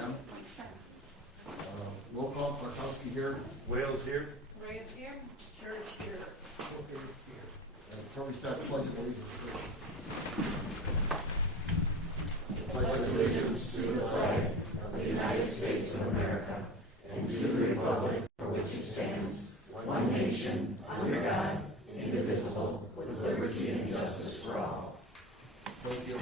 p.m. Roll call, Kwiatkowski here. Wales here. Reyes here. Church here. Before we start pledging allegiance. Pledge allegiance to the flag of the United States of America and to the republic for which it stands, one nation, under God, indivisible, with liberty and justice for all. Thank you.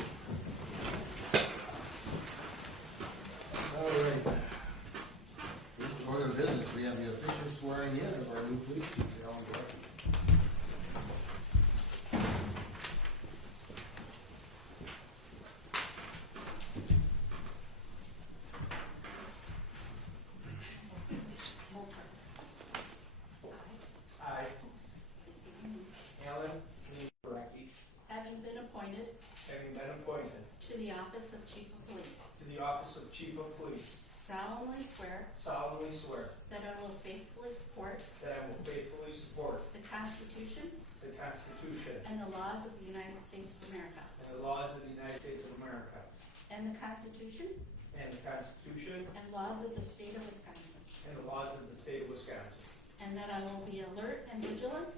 All right. Order of business, we have the official swearing in of our new police chief, Alan Director. I, Alan Baraki, Having been appointed having been appointed to the office of Chief of Police, to the office of Chief of Police, solemnly swear solemnly swear that I will faithfully support that I will faithfully support the Constitution the Constitution and the laws of the United States of America, and the laws of the United States of America, and the Constitution and the Constitution and laws of the state of Wisconsin, and the laws of the state of Wisconsin, and that I will be alert and vigilant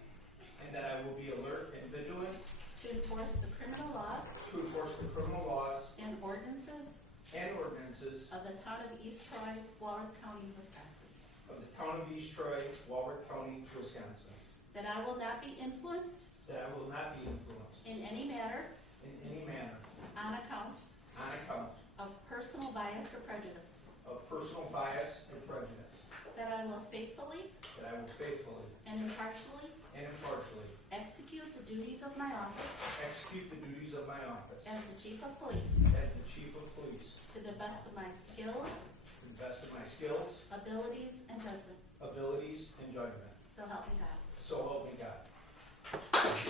and that I will be alert and vigilant to enforce the criminal laws to enforce the criminal laws and ordinances and ordinances of the town of East Troy, Walworth County, Wisconsin, of the town of East Troy, Walworth County, Wisconsin, that I will not be influenced that I will not be influenced in any manner in any manner on account on account of personal bias or prejudice, of personal bias and prejudice, that I will faithfully that I will faithfully and impartially and impartially execute the duties of my office execute the duties of my office as the Chief of Police as the Chief of Police to the best of my skills, to the best of my skills, abilities, and judgment. abilities, and judgment. So help me God. So help me God.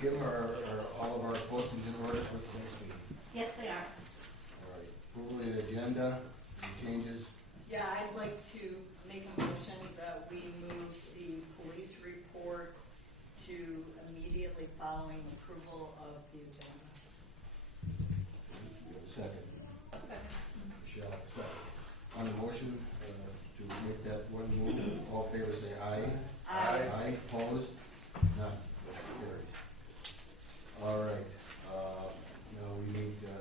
Kim, are all of our postings in order for today's meeting? Yes, they are. All right. Approval of the agenda, any changes? Yeah, I'd like to make a motion that we move the police report to immediately following approval of the agenda. We have a second. Second. Michelle, second. On the motion to make that one move, all in favor say aye. Aye. Aye, opposed? None. Motion carries. All right, now we need to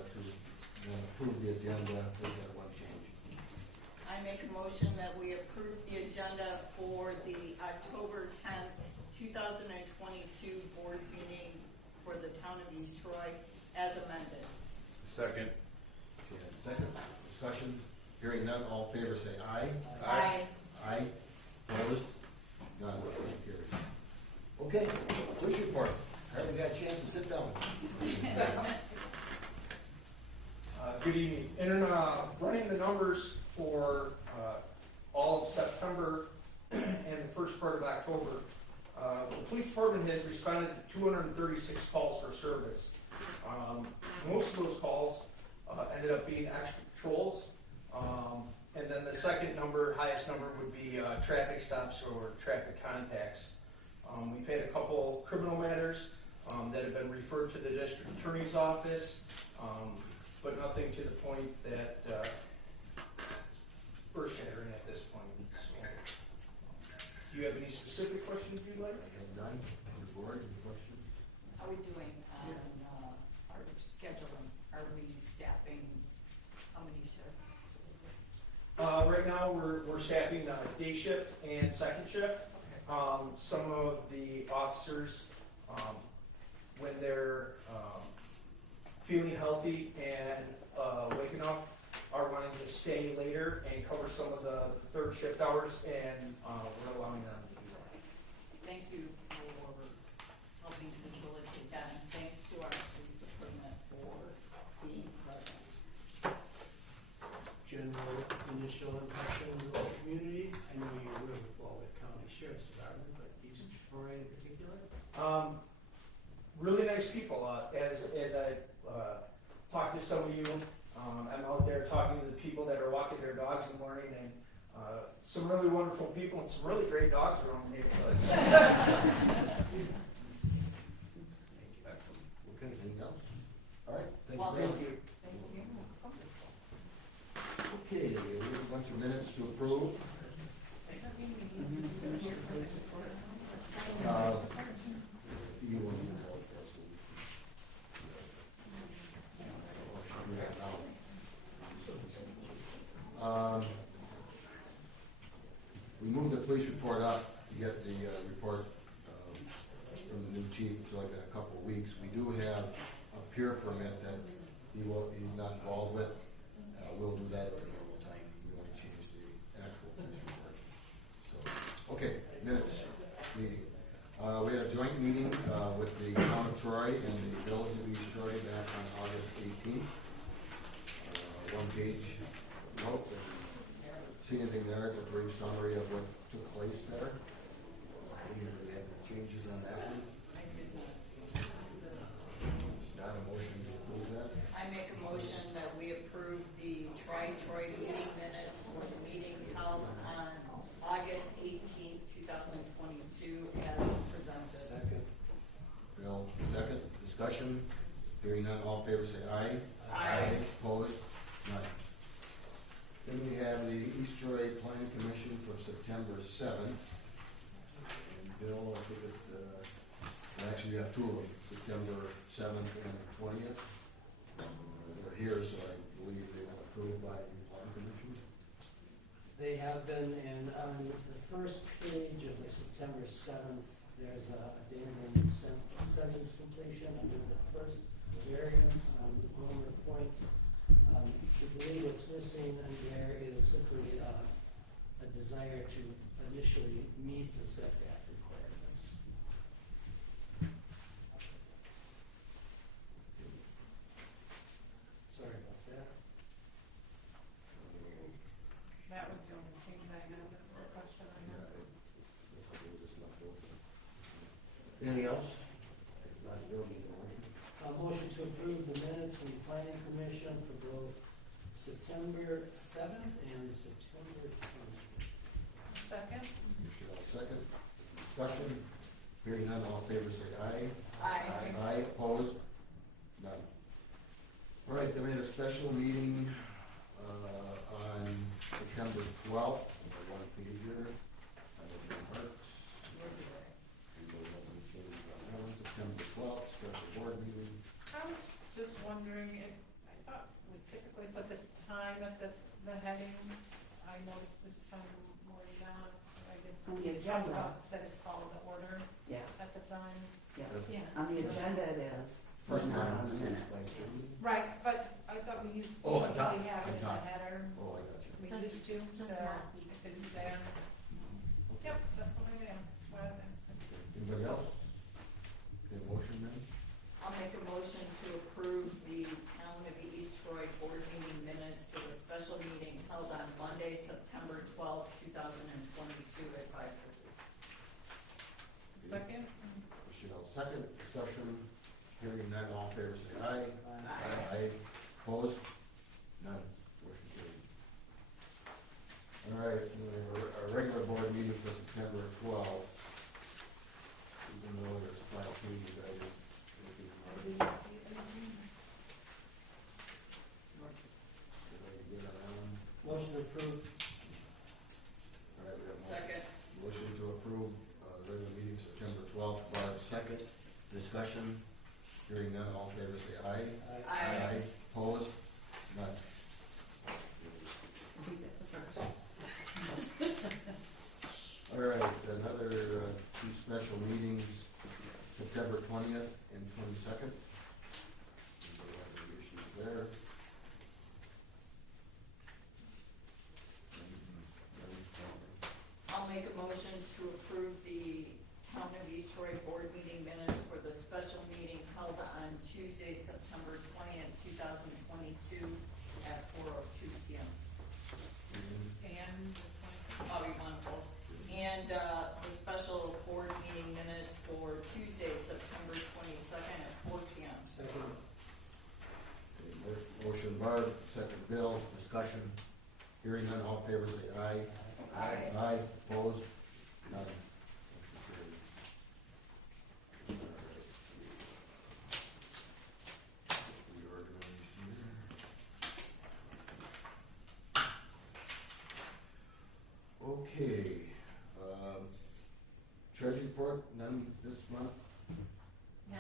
approve the agenda with that one change. I make a motion that we approve the agenda for the October 10th, 2022 board meeting for the town of East Troy as amended. Second. Okay, second, discussion, hearing none, all in favor say aye. Aye. Aye, opposed? None, motion carries. Okay, police report, hardly got a chance to sit down. Good evening. In running the numbers for all of September and the first part of October, the police department has responded to 236 calls for service. Most of those calls ended up being extra patrols. And then the second number, highest number, would be traffic stops or traffic contacts. We've had a couple criminal matters that have been referred to the district attorney's office, but nothing to the point that earth-shattering at this point. So, do you have any specific questions you'd like? I have none, on the board, any questions? How are we doing on our scheduling? Are we staffing how many shifts? Right now, we're staffing day shift and second shift. Some of the officers, when they're feeling healthy and waking up, are wanting to stay later and cover some of the third shift hours, and we're allowing them to do that. Thank you for helping facilitate that, and thanks to our police department for being present. General initial impressions of the community. I know you work with Walworth County Sheriff's Department, but East Troy in particular. Really nice people. As I talked to some of you, I'm out there there talking to the people that are walking their dogs in the morning, and some really wonderful people and some really great dogs around the neighborhood. Okay, anything else? All right, thank Well, you very much. Thank you. Okay, we have a bunch of minutes to approve. You want to call it first? We moved the police report up to get the report from the new chief, it's only been a couple of weeks. We do have a peer permit that he's not involved with. We'll do that at the normal time. We won't change the actual police report. So, okay, minutes, meeting. We had a joint meeting with the town of Troy and the village of East Troy back on August 18th. One-page note. See anything there? It's a brief summary of what took place there. Anybody have any changes on that one? Not a motion to approve that. I make a motion that we approve the Troy meeting minutes for the meeting held on August 18th, 2022 as presented. Second. Bill, second. Discussion. Hearing none, all in favor say aye. Aye. Opposed? None. Then we have the East Troy Planning Commission for September 7th. And Bill, I think actually we have two of them, September 7th and 20th. They're here, so I believe they've been approved by the Planning Commission. They have been, and on the first page of the September 7th, there's a date and sentence completion under the first variance on Wilmer Point. I believe what's missing in there is simply a desire to initially meet the setback requirements. Sorry about that. That was the only thing that I had, this was a question I had. Anything else? If not, Bill, need a motion? A motion to approve the minutes from the planning commission for both September 7th and September 20th. Second? Michelle, second. Discussion. Hearing none, all in favor say aye. Aye. Aye, opposed? None. All right, then we had a special meeting on September 12th, one pager. Parks. September 12th, special board meeting. I was just wondering if, I thought we typically put the time at the heading. I noticed this time more not, I guess. On the we talked agenda. about that it's called the order Yeah, at the time. yeah. Yeah. On the agenda it is, but First not time. on the minutes. Right, but I thought we used to Oh, on top, typically have on it in the top. header. Oh, I got you. We That's- used to, that's so not. if it's there. Yep, that's what I asked, what I asked. Anybody else? Good motion then? I'll make a motion to approve the Town of East Troy board meeting minutes for the special meeting held on Monday, September 12th, 2022 at 5:30. Second? Michelle, second. Discussion. Hearing none, all in favor say aye. Aye. Opposed? None. Motion carried. All right, we have our regular board meeting for September 12th. Even though there's 5 pages, I didn't. Did I get around? Motion approved. All right, we have Second. motion to approve regular meeting September 12th, Barb second. Discussion. Hearing none, all in favor say aye. Aye. Opposed? second bills, discussion. Hearing none, all in favor say aye. Aye. Aye, opposed? None. Motion carried. Reorganization there. Okay, treasury report, none this month? Yeah,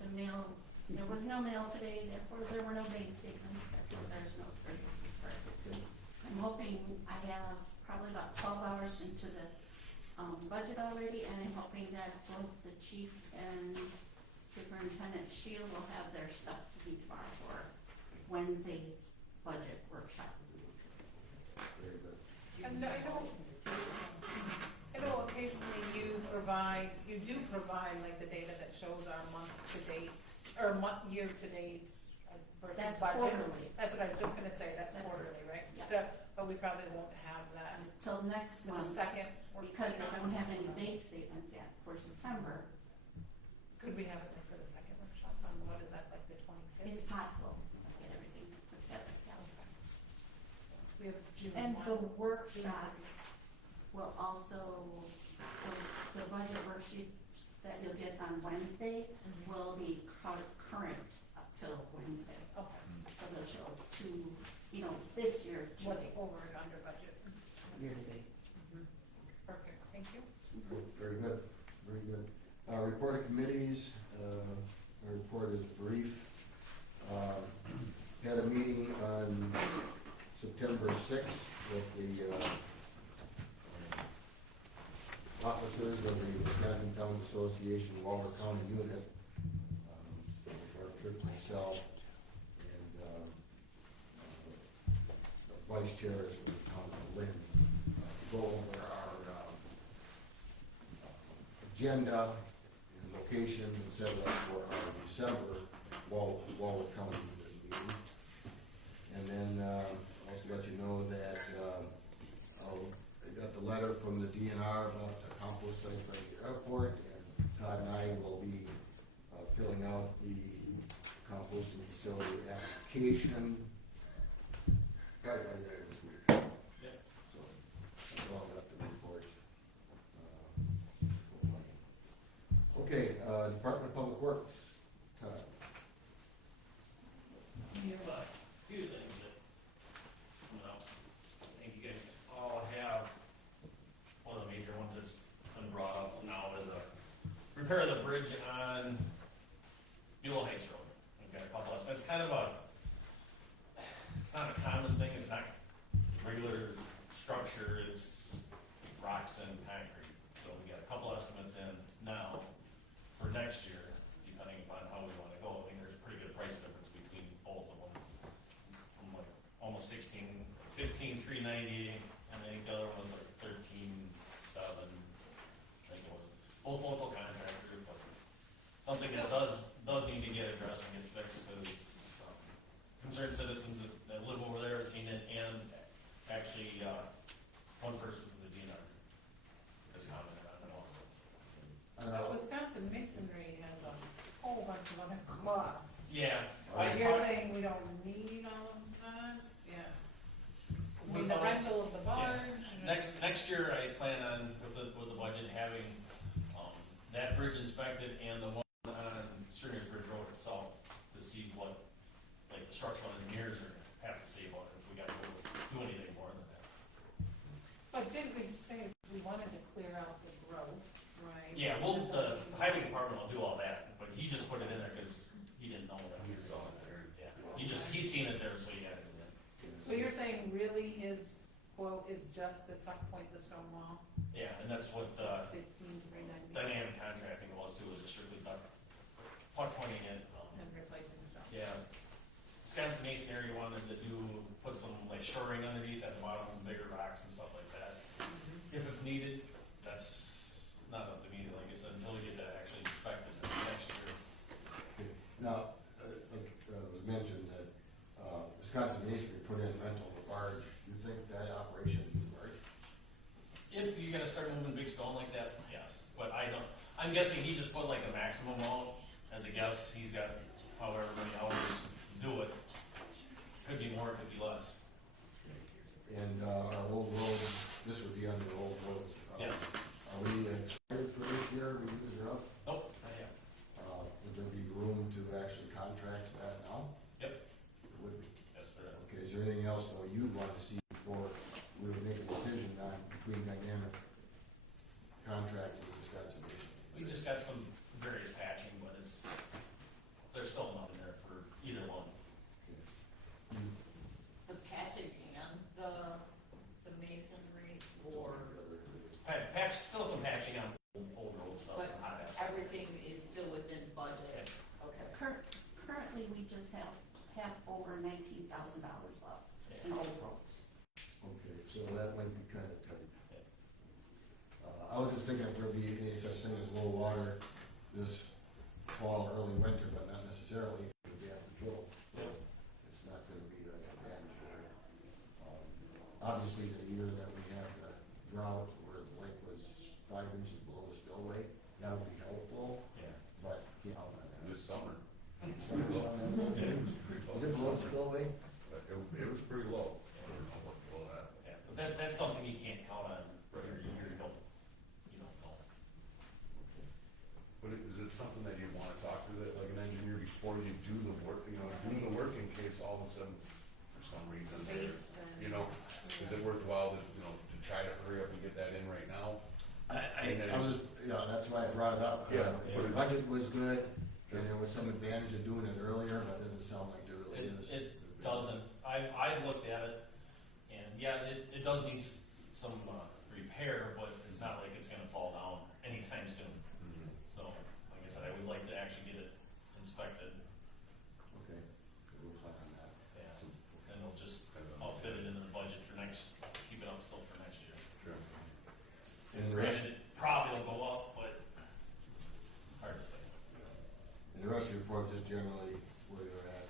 the mail, there was no mail today, therefore there were no bank statements, therefore there's no treasury report. I'm hoping I have probably about 12 hours into the budget already, and I'm hoping that both the chief and Superintendent Shield will have their stuff to be far for Wednesday's budget workshop. Very good. And I know occasionally you do provide like the data that shows our month to date, or year to date versus That's budget. quarterly. That's what I was just gonna say, that's quarterly, right? Yeah. So, but we probably won't have that Until next until the month, second. because they don't have any bank statements yet for September. Could we have it for the second workshop on, what is that, like the 25th? It's possible, I'll get everything put together. Okay. So we have June And 1. the workshops will also, the budget worksheet that you'll get on Wednesday Mhm. will be current up till Wednesday. Okay, So they'll show this year. what's over and under budget? Year to date. Perfect, thank you. Very good, very good. Report of committees, my report is brief. Had a meeting on September 6th with the officers of the Wisconsin Towns Association, Waller County Unit, Mark Tripp, myself, and the vice chair is from the town of Lynn, to go over our agenda and locations, et cetera, for our December Waller County Unit meeting. And then also let you know that I got the letter from the DNR about the compost site by the airport, and Todd and I will be filling out the composting facility application right by there this week. So that's all I got to report. Okay, Department of Public Works, Todd. We have a few things that, I think you guys all have. One of the major ones that's been brought up now is a repair of the bridge on Buell Heights Road. We've got a couple of, it's kind of it's not a common thing, it's not regular structure, it's rocks and concrete. So we got a couple estimates in now for next year, depending upon how we wanna go. I think there's a pretty good price difference between both of them. From like almost 15,390, and I think the other one was like 13,700. I think it was both local contractors, but something that does need to get addressed and get fixed, because concerned citizens that live over there have seen it, and actually one person from the DNR has commented on it also. So Wisconsin Masonry has a whole bunch of other costs. Yeah. But you're saying we don't need all of that? Yeah. I mean, the rental of the barge? Next year, I plan on, with the budget, having that bridge inspected and the one on Stringers Bridge Road itself, to see what, like, the structural engineers are gonna have to say about it, if we gotta do anything more than that. But did we say we wanted to clear out the growth, right? Yeah, well, the highway department will do all that, but he just put it in there because he didn't know that. He saw it there. Yeah, he's seen it there, so he added it in. So you're saying really his quote is just the tuck point, the stone wall, Yeah, and that's what, 15,390, dynamic contracting was too, was just strictly puck pointing it. and replacing stuff? Yeah. Wisconsin Masonry wanted to put some like shoring underneath at the bottom, some bigger rocks and stuff like that. If it's needed, that's not up to me, like I said, until we get that actually inspected next year. Okay. Now, like was mentioned that Wisconsin Masonry put in rental of a barge. Do you think that operation is right? If you're gonna start moving big stone like that, yes, but I don't, I'm guessing he just put like a maximum amount as a guess, he's got however many hours to do it. Could be more, could be less. And, our old roads, this would be under old roads. Yes. Are we excited for this year, reviews are up? Nope, not yet. Would there be room to actually contract that now? Yep. It would be. Yes, there is. Okay, is there anything else though you'd want to see before we would make a decision on between dynamic contracting and Wisconsin Nation? We just got some various patching, but there's still nothing there for either one. The patching and the masonry, or, Still some patching on old road stuff. but not that. everything is still within budget? Okay. Currently, we just have over $19,000 left in old roads. Okay, so that might be kind of tight. I was just thinking if there'd be any such thing as low water this fall, early winter, but not necessarily, because we have to drill. So it's not gonna be like a damage there. Obviously, the year that we had the drought where the lake was 5 inches below the spillway, that would be helpful, Yeah. but, you know, This summer, summer's on that. it was pretty low. Is it below the spillway? It was pretty low. I don't know what below that. Yeah, but that's something you can't count on every year. You don't know. But is it something that you wanna talk to like an engineer before you do the work, do the work in case all of a sudden, for some reason, Space and- is it worthwhile to try to hurry up and get that in right now? I was, yeah, that's why I brought it up. Yeah. The budget was good, and there was some advantage of doing it earlier, but it doesn't sound like there really is. It doesn't. I've looked at it, and yeah, it does need some repair, but it's not like it's gonna fall down anytime soon. So, like I said, I would like to actually get it inspected, Okay, we'll talk on that. and then I'll fit it into the budget for keep it up still for next year. Sure. And the rest, Granted, it probably will go up, but hard to say. and the rest of the report is generally where you're at.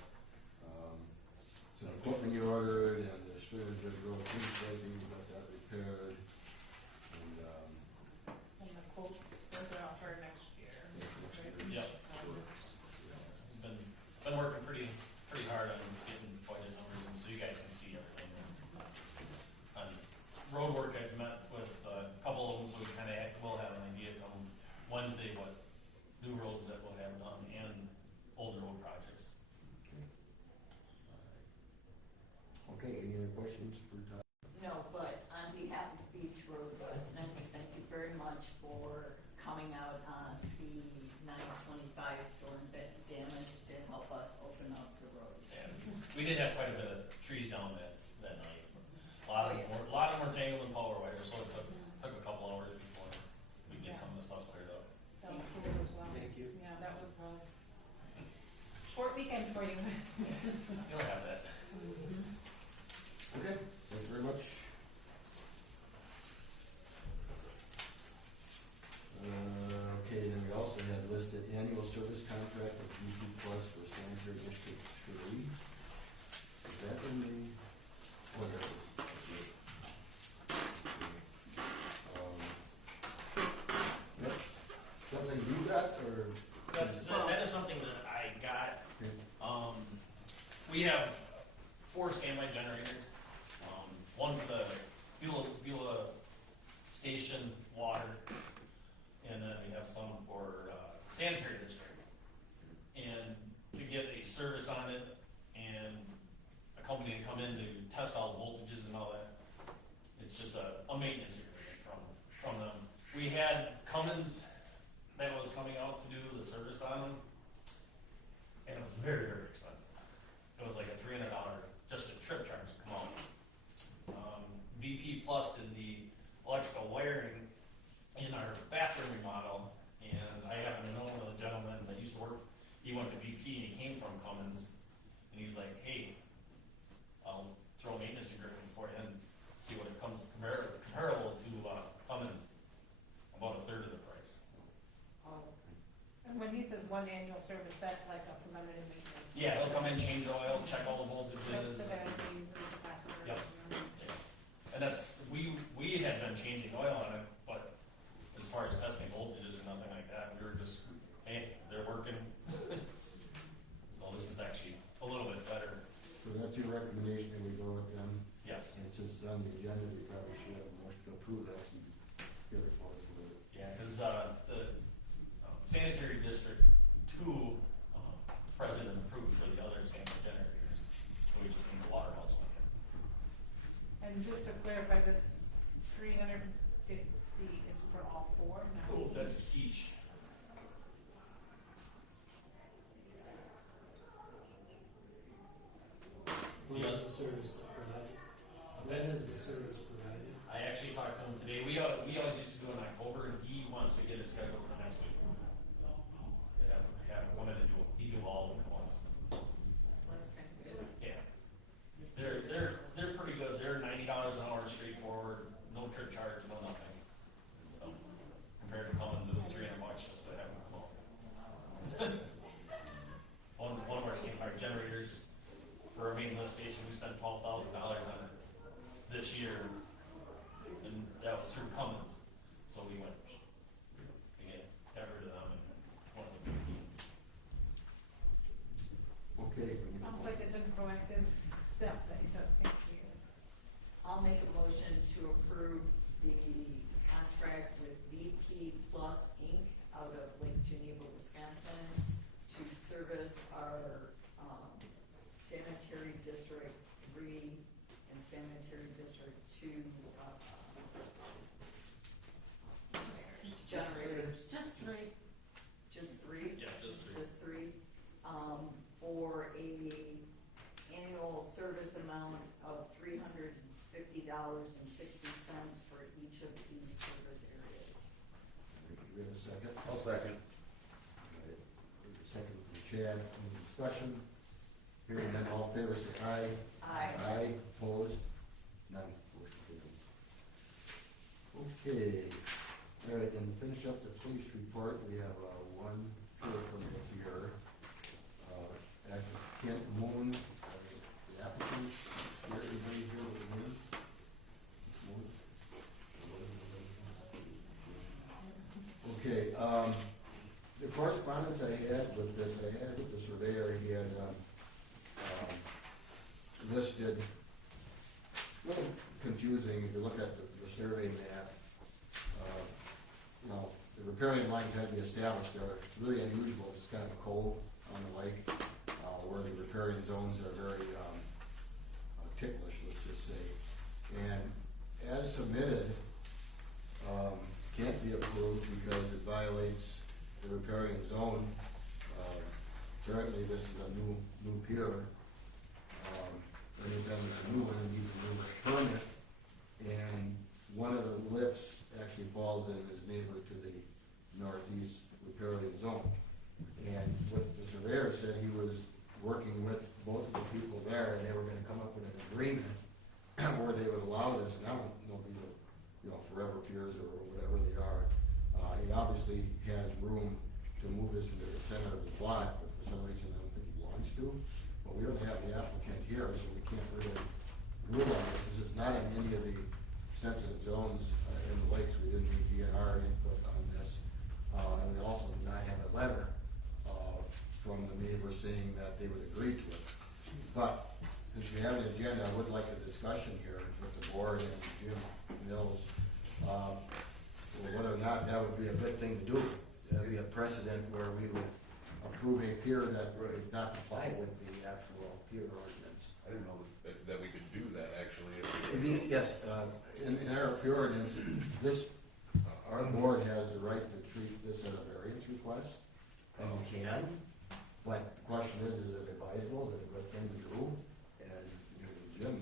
Some equipment you ordered, and the Streeter Good Road, you got that repaired, and, And the quotes, those are out for next year. Yep. Been working pretty hard on getting budget numbers, and so you guys can see everything. On road work, I've met with a couple of them, so we kinda will have an idea come Wednesday what new roads that we'll have done and old road projects. okay, any other questions for Todd? No, but on behalf of Beach Road residents, thank you very much for coming out on the 9/25 storm damage to help us open up the road. And we did have quite a bit of trees down that night. A lot of them were tangled in power wire, so it took a couple hours before we get some of the stuff cleared up. That was cool as well. Thank you. Yeah, that was a short weekend for you. You'll have that. Okay, thank you very much. Okay, then we also had listed annual service contract of BP Plus for sanitary district 3. Is that in the, oh, there it is. Yep. Something you got, or? That is something that I got. Okay. We have 4 standby generators. One for the Beulah Station water, and then we have some for sanitary district. And to get a service on it and a company to come in to test all the voltages and all that, it's just a maintenance agreement from them. We had Cummins that was coming out to do the service on them, and it was very, very expensive. It was like a $300 just a trip charge to come out. VP Plus did the electrical wiring in our bathroom remodel, and I happen to know one of the gentlemen that used to work, he went to VP and he came from Cummins, and he's like, hey, I'll throw a maintenance agreement for you and see what it comes comparable to Cummins, about a third of the price. And when he says one annual service, that's like a preventative maintenance. Yeah, he'll come in, change oil, check all the voltages. Check the batteries and the capacitors. Yep. And that's, we had been changing oil on it, but as far as testing voltages or nothing like that, we were just, hey, they're working. So this is actually a little bit better. So that's your recommendation door with them. Yes. And since it's on the agenda, we probably should have a motion to approve that, so you can carry forward with it. Yeah, because the sanitary district two president approved for the other standard generators, so we just need the water house one. And just to clarify, the 350 is for all four, not each? That's each. When is the service provided? When is the service provided? I actually talked to him today. We always used to do it in October, and he wants to get it scheduled for next week. Have one of them do it. He do all of them at once. That's kind of good. Yeah. They're pretty good. They're $90 an hour straightforward, no trip charge, no nothing. So, compared to Cummins, it was $300 just to have them come out. One of our generators for our main lift station, we spent $12,000 on it this year, and that was through Cummins. So we went again, got rid of them and one of them. Okay. Sounds like a good proactive step that you took. Thank you. I'll make a motion to approve the contract with VP Plus Inc. out of Lake Geneva, Wisconsin, to service our sanitary district 3 and sanitary district 2 generators. Just three. Just 3? Yeah, just three. Just 3, for a annual service amount of $350.60 for each of the service areas. Do we have a second? I'll second. Alright, second from Chad, any discussion? Hearing none, all in favor, say aye. Aye. Aye, opposed? None, motion carried. Okay, alright, and to finish up the police report, we have, one peer permit here. Kent Moon, the applicant, here, anybody here with the name? Moon? Okay, the correspondence I had with this, I had with the surveyor, he had, listed, a little confusing, if you look at the survey map, the riparian lines had to be established there. It's really unusual, it's kind of a cove on the lake, where the riparian zones are very, ticklish, let's just say. And as submitted, can't be approved because it violates the riparian zone. Currently, this is a new pier. Anytime there's a new one, you need to move a permit. And one of the lifts actually falls in as neighbor to the northeast riparian zone. And what the surveyor said, he was working with both of the people there, and they were gonna come up with an agreement where they would allow this, and I don't know if these are, forever piers or whatever they are. He obviously has room to move this into the center of his lot, but for some reason, I don't think he wants to. But we don't have the applicant here, so we can't really rule on this. This is not in any of the sensitive zones in the lakes. We didn't need DNR input on this. And we also did not have a letter from the neighbor saying that they would agree to it. But since we have an agenda, I would like a discussion here with the board and Jim Mills, whether or not that would be a good thing to do. That would be a precedent where we would approve a pier that would not comply with the actual pier ordinance. I didn't know that we could do that, actually. Yes, in our pier ordinance, our board has the right to treat this as a variance request, and we can. But the question is it advisable, is it a good thing to do? And Jim,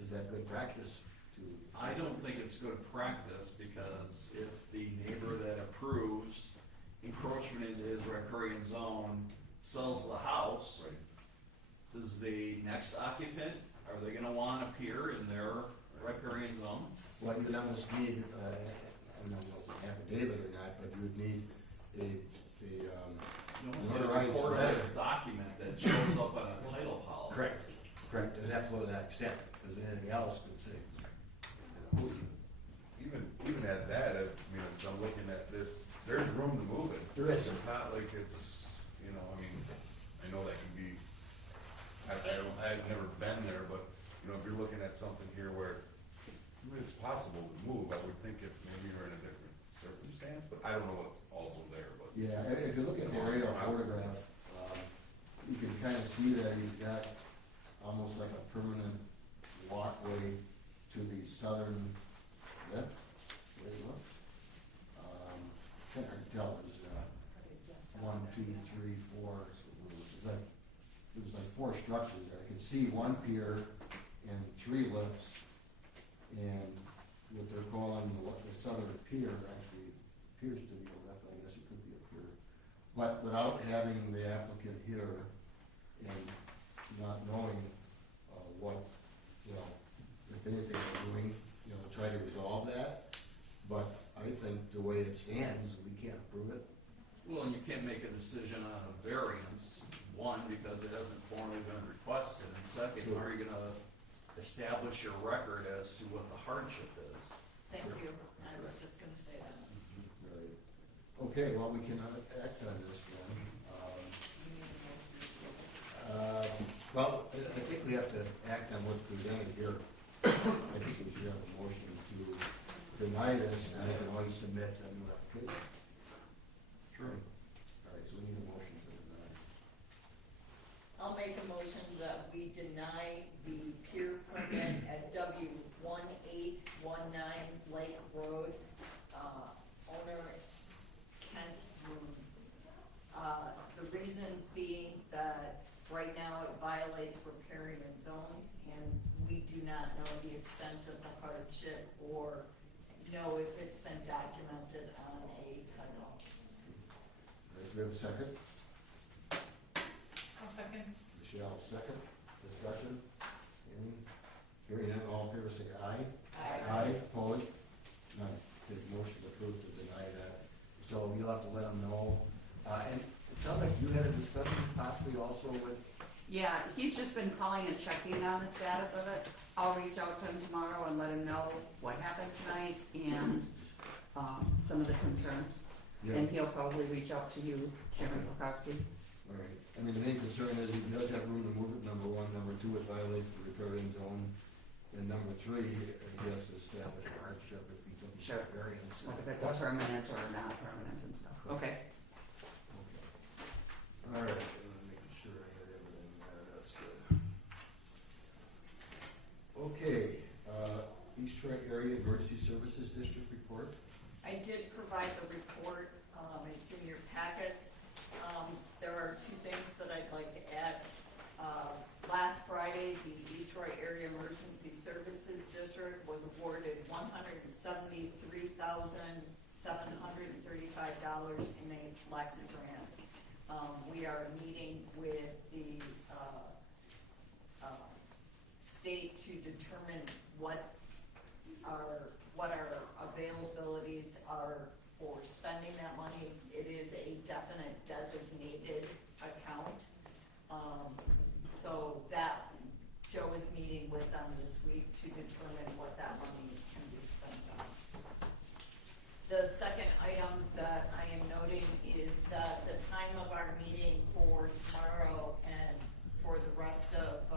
is that good practice to? I don't think it's good practice, because if the neighbor that approves encroachment into his riparian zone sells the house, does the next occupant, are they gonna want a pier in their riparian zone? Well, you'd almost need, I don't know if it's an affidavit or not, but you would need You almost need a notarized recorded letter. document that shows up on a title policy. Correct, and that's to that extent, because anything else could say, Even at that, I'm looking at this, there's room to move it. There is. It's not like it's, I know that can be I've never been there, but, you know, if you're looking at something here where, I mean, it's possible to move, I would think if maybe you're in a different circumstance, but I don't know what's also there, but. Yeah, if you look at the aerial photograph, you can kind of see that he's got almost like a permanent walkway to the southern left. Where you look? Can't hard to tell, there's, 1, 2, 3, 4, it was like 4 structures there. I could see 1 pier and 3 lifts, and what they're calling the southern pier actually appears to be a lift. I guess it could be a pier. But without having the applicant here and not knowing what, you know, if anything they're doing, you know, to try to resolve that. But I think the way it stands, we can't approve it. Well, and you can't make a decision on a variance, one, because it hasn't formally been requested, and second, Sure. how are you gonna establish your record as to what the hardship is? Thank you, I was just gonna say that. Right. Okay, well, we can act on this then. Well, I think we have to act on what's presented here. I think we should have a motion to deny this, and I can always submit a new application. Sure. All right, so we need a motion to deny. I'll make a motion that we deny the pier permit at W1819 Lake Road, owner Kent Moon. The reasons being that right now it violates riparian zones, and we do not know the extent of the hardship or know if it's been documented on a title. All right, do we have a second? I'll second. Michelle, second. Discussion? Any? Hearing none, all in favor say aye. Aye, opposed? None. The motion approved to deny that. So you'll have to let them know. And it sounds like you had a discussion possibly also with, Yeah, he's just been calling and checking on the status of it. I'll reach out to him tomorrow and let him know what happened tonight and, some of the concerns. And he'll probably reach out to you, Chairman Polkowski. all right. I mean, the main concern is he does have room to move it, number one. Number two, it violates the riparian zone. And number three, he has to establish a hardship if he doesn't Sure. get variance. If it's a permanent or not permanent and stuff. Okay. All right, making sure I had everything there, that's good. Okay, East Troy Area Emergency Services District report. I did provide the report, it's in your packets. There are 2 things that I'd like to add. Last Friday, the East Troy Area Emergency Services District was awarded $173,735 in a flex grant. We are meeting with the state to determine what our availabilities are for spending that money. It is a definite designated account. So that, Joe is meeting with them this week to determine what that money can be spent on. The second item that I am noting is that the time of our meeting for tomorrow and for the rest of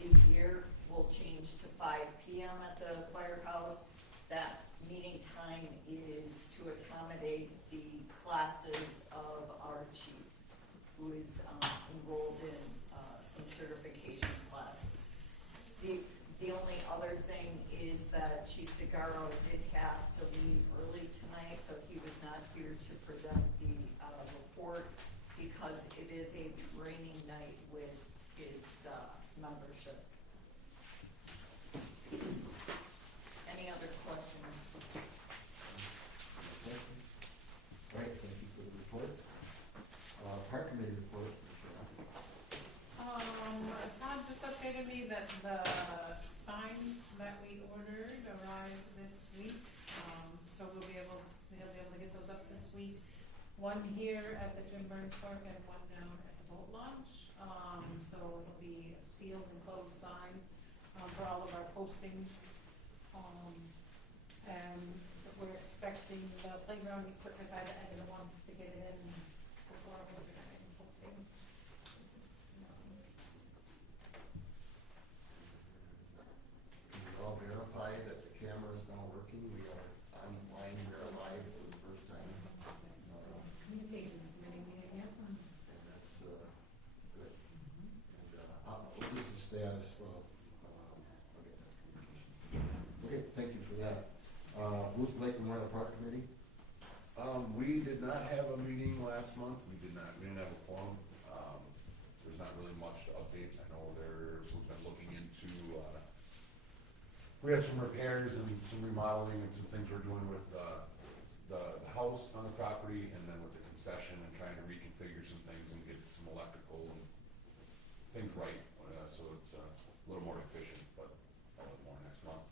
the year will change to 5 p.m. at the firehouse. That meeting time is to accommodate the classes of our chief, who is enrolled in some certification classes. The only other thing is that Chief DeGaro did have to leave early tonight, so he was not here to present the report because it is a training night with his membership. Any other questions? Okay. All right, thank you for the report. Park Committee report. Todd just updated me that the signs that we ordered arrived this week. So he'll be able to get those up this week. One here at the Jim Burns Park and one down at the boat launch. So it'll be a sealed and closed sign, for all of our postings. And we're expecting the playground equipment guy that I didn't want to get it in before we're going to posting. not have a meeting last month, we didn't have a quorum. There's not really much to update. I know we've been looking into, we have some repairs and some remodeling and some things we're doing with, the house on the property and then with the concession and trying to reconfigure some things and get some electrical and things right, so it's a little more efficient, but a little more next month.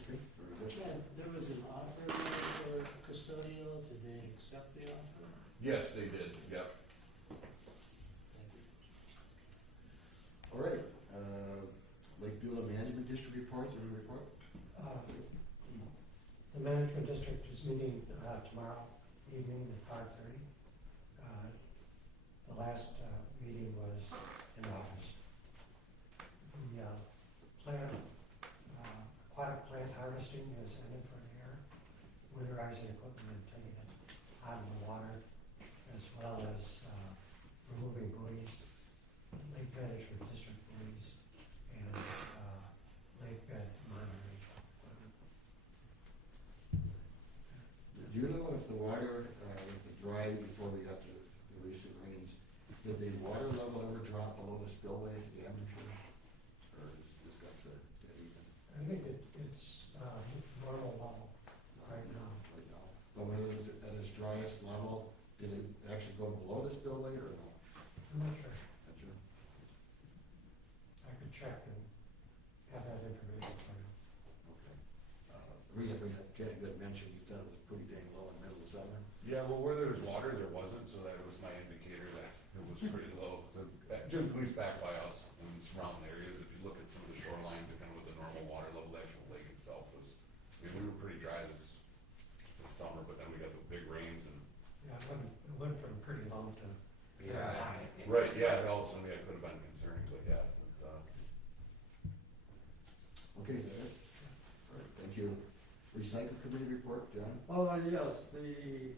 Okay, very good. Yeah, there was an offer for custodial, did they accept the offer? Yes, they did, yep. Thank you. All right, Lake Beulah Management District report, any report? The management district is meeting tomorrow evening at 5:30. The last meeting was in August. The plant, aquatic plant harvesting is ended for the year. Winterizing equipment and taking it out of the water, as well as removing buoys, lake management district buoys, and lake bed monitoring equipment. Do you know if the water, with the dry before we got the recent rains, did the water level ever drop below the spillway to the Avenue? Or is this got to even I think it's normal level right now. right now? But when it was at its driest level, did it actually go below the spillway or no? I'm not sure. Not sure. I could check and have that information for you. Okay. Rita, Janet had mentioned you thought it was pretty dang low in the middle of summer. Yeah, well, where there was water, there wasn't, so that was my indicator that it was pretty low. Jim Police back by us in surrounding areas, if you look at some of the shorelines, and kind of what the normal water level, the actual lake itself was, I mean, we were pretty dry this summer, but then we got the big rains and. Yeah, it went from pretty low to very Yeah. high. Right, yeah, it also, yeah, could have been concerning, but yeah, Okay, is that it? All right, thank you. Recycle committee report, John? Yes, the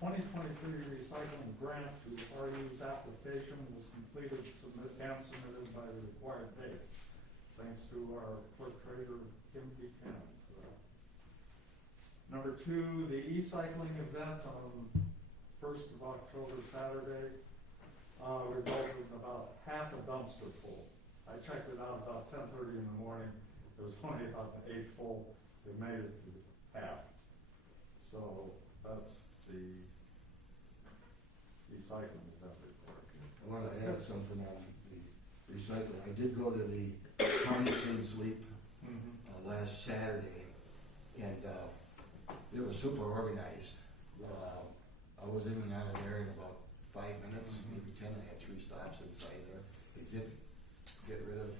2023 recycling grant to RU's application was completed and submitted by the required date. Thanks to our clerk treasurer, Kim Buchanan, for that. Number 2, the e-cycling event on 1st of October, Saturday, resulted in about half a dumpster full. I checked it out about 10:30 in the morning. It was only about an eighth full. It made it to half. So that's the recycling event report. I want to add something on the recycling. I did go to the county clean sweep last Saturday, and it was super organized. I was in and out of there in about 5 minutes, maybe 10. I had 3 stops inside there. They did get rid of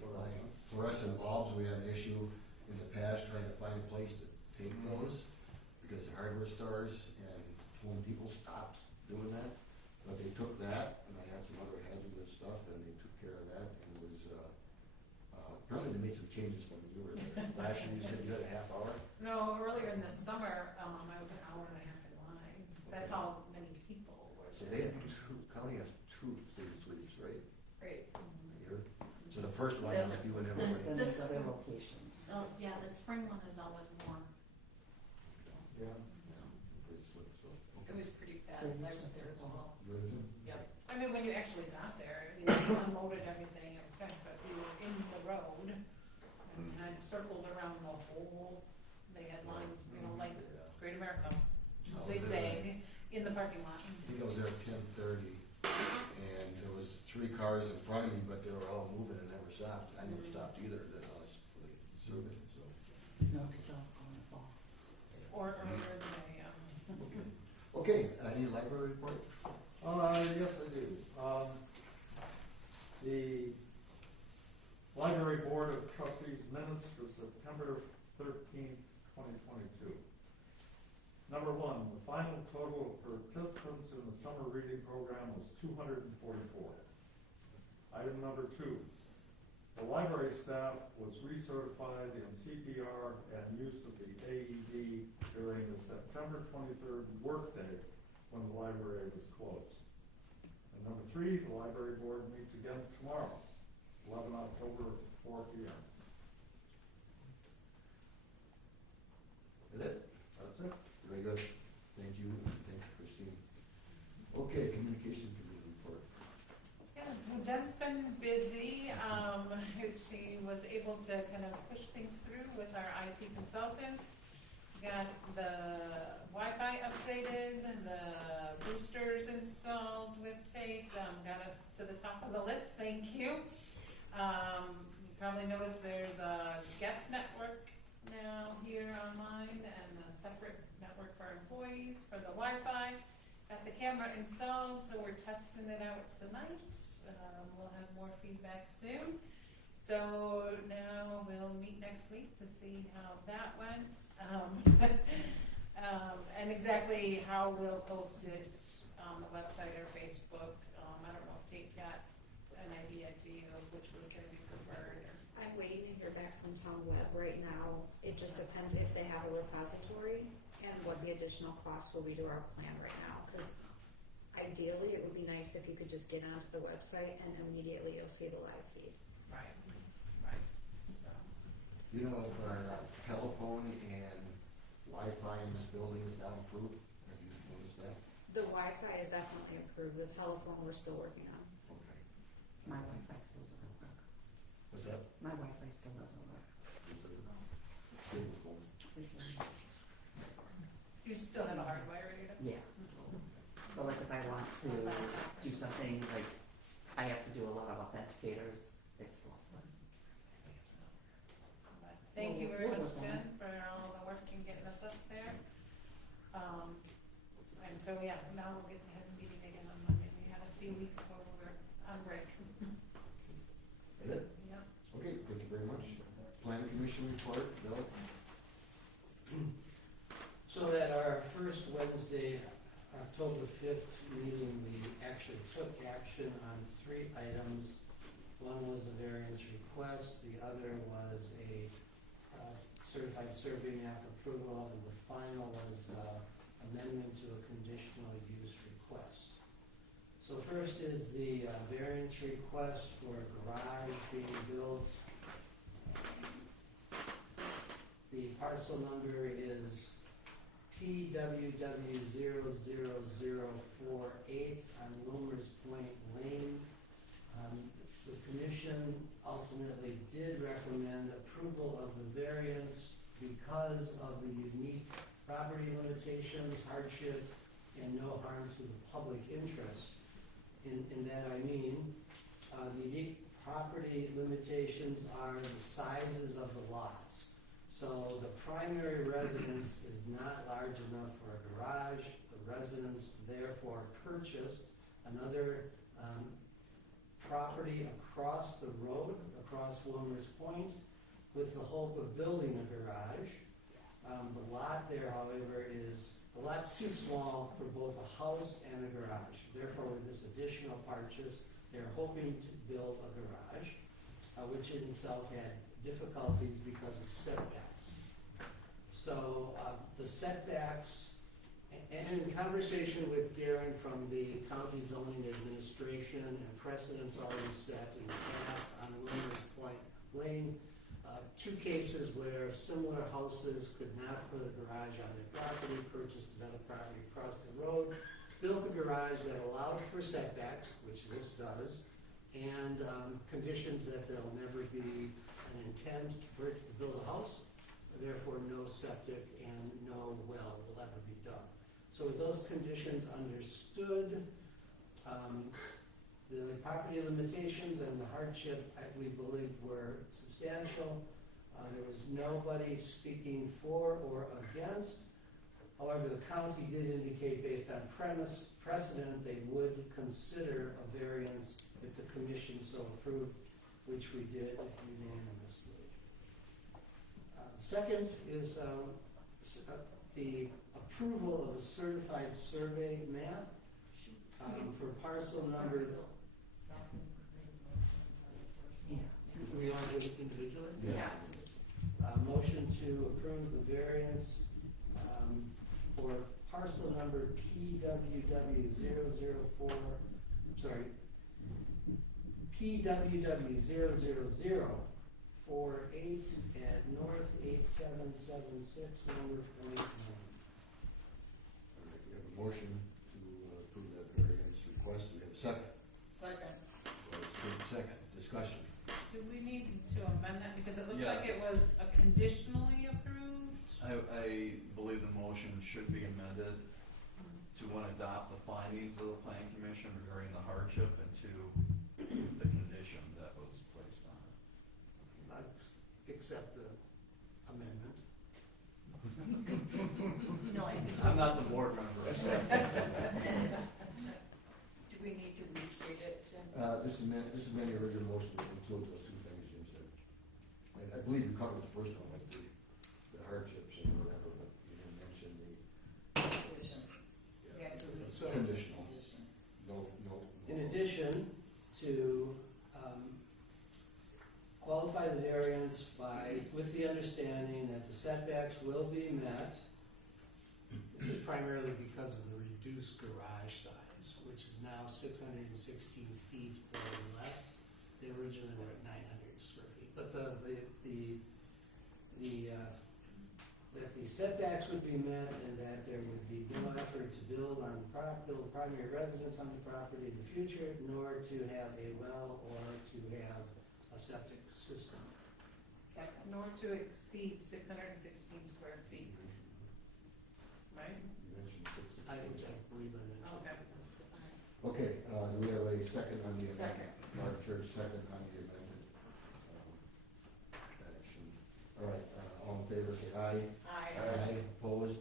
fluorescent bulbs. We had an issue in the past trying to find a place to take those because the hardware stores and Home Depot stopped doing that. But they took that, and I had some other hazardous stuff, and they took care of that. And it was apparently they made some changes when you were there. Last year you said you had a half hour. No, earlier in the summer, I was an hour and a half in line. That's how many people were So there. they have county has 2 clean sweeps, right? Great. A year. So the first one was you and everybody. This, other locations. oh, yeah, the spring one is always more. Yeah. Pretty slick, so, It okay. was pretty fast. I was there as well. Good. Yep. I mean, when you actually got there, I mean, they unloaded everything, it was fast, but we were in the road and had circled around the whole, they had lined, like Yeah. Great America, Oh, zigzag in the parking lot. I think I was there at 10:30, and there was 3 cars in front of me, but they were all moving and never stopped. I never stopped either, then I was fully serving, so. No, because I'll go in the fall. Or earlier in the day, Okay, any library report? Yes, I do. The Library Board of Trustees minutes for September 13th, 2022. Number 1, the final total of participants in the summer reading program was 244. Item number 2, the library staff was recertified in CPR and use of the AED during the September 23rd workday when the library was closed. And number 3, the library board meets again tomorrow, 11 October, 4 p.m. Is it? That's it. Very good. Thank you. Thank you, busy. She was able to kind of push things through with our IT consultants. Got the Wi-Fi updated, the boosters installed with Tate, got us to the top of the list, thank you. You probably noticed there's a guest network now here online and a separate network for employees for the Wi-Fi. Got the camera installed, so we're testing it out tonight. We'll have more feedback soon. So now we'll meet next week to see how that went. And exactly how we'll post it on the website or Facebook. I don't know if Tate got an idea to you of which was going to be preferred. Or I'm waiting to hear back from Town Web right now. It just depends if they have a repository and what the additional cost will be to our plan right now. Because ideally, it would be nice if you could just get onto the website and immediately you'll see the live feed. right, right. So. You know, if our telephone and Wi-Fi in this building is now improved, have you noticed that? The Wi-Fi is definitely improved. The telephone we're still working on. Okay. My Wi-Fi still doesn't work. What's that? My Wi-Fi still doesn't work. Stable phone. You still have a hardwire in it? Yeah. But like if I want to do something, like I have to do a lot of authenticators, it's slow. But thank you very We'll much, work on Jen, for all the work in getting us up there. And so, yeah, now we'll get to have a meeting again on Monday. We had a few weeks where we were on break. Is it? Yep. Okay, thank you very much. Planning Commission report, Bill? So at our first Wednesday, October 5th meeting, we actually took action on 3 items. One was a variance request, the other was a certified survey map approval, and the final was amendment to a conditional use request. So first is the variance request for a garage being built. The parcel number is PWW00048 on Wilmer's Point Lane. The commission ultimately did recommend approval of the variance because of the unique property limitations, hardship, and no harm to the public interest. In that I mean, the unique property limitations are the sizes of the lots. So the primary residence is not large enough for a garage. The residents therefore purchased another property across the road, across Wilmer's Point, with the hope of building a garage. The lot there, however, the lot's too small for both a house and a garage. Therefore, with this additional purchase, they're hoping to build a garage, which in itself had difficulties because of setbacks. So the setbacks, and in conversation with Darren from the County Zoning Administration and precedents already set in the past on Wilmer's Point Lane, 2 cases where similar houses could not put a garage on their property, purchased another property across the road, built a garage that allowed for setbacks, which this does, and conditions that there'll never be an intent to build a house, therefore no septic and no well will ever be done. So with those conditions understood, the property limitations and the hardship, we believe, were substantial. There was nobody speaking for or against. However, the county did indicate, based on precedent, they would consider a variance if the commission so approved, which we did unanimously. Second is the approval of a certified survey map for parcel number. We want to do it individually? Yeah. Motion to approve the variance for parcel number PWW004, PWW00048 at North 8776 Wilmer Point Lane. All right, we have a motion to approve that variance request. Do we have a second? Second. Second. Discussion. Do we need to amend that, because it looks like it Yes. was a conditionally approved? I believe the motion should be amended to one, adopt the findings of the planning commission regarding the hardship, and two, the condition that was placed on it. I accept the amendment. No, I think. I'm not the board member. Do we need to restate it, Jim? This is the original motion to include those two things Jim said. I believe you covered the first one, like the hardships and whatever, but you didn't mention the Yeah, So- conditional. No. In addition to qualify the variance with the understanding that the setbacks will be met. This is primarily because of the reduced garage size, which is now 616 feet or less. They originally were at 900 square feet. But that the setbacks would be met and that there would be no effort to build primary residence on the property in the future, nor to have a well or to have a septic system. Second, nor to exceed 616 square feet. Right? You mentioned six. I believe in it. Okay. Okay, do we have a second on the amendment? Second. Mark Church, second on the amendment. Action. All right, all in favor, say aye. Aye. Opposed?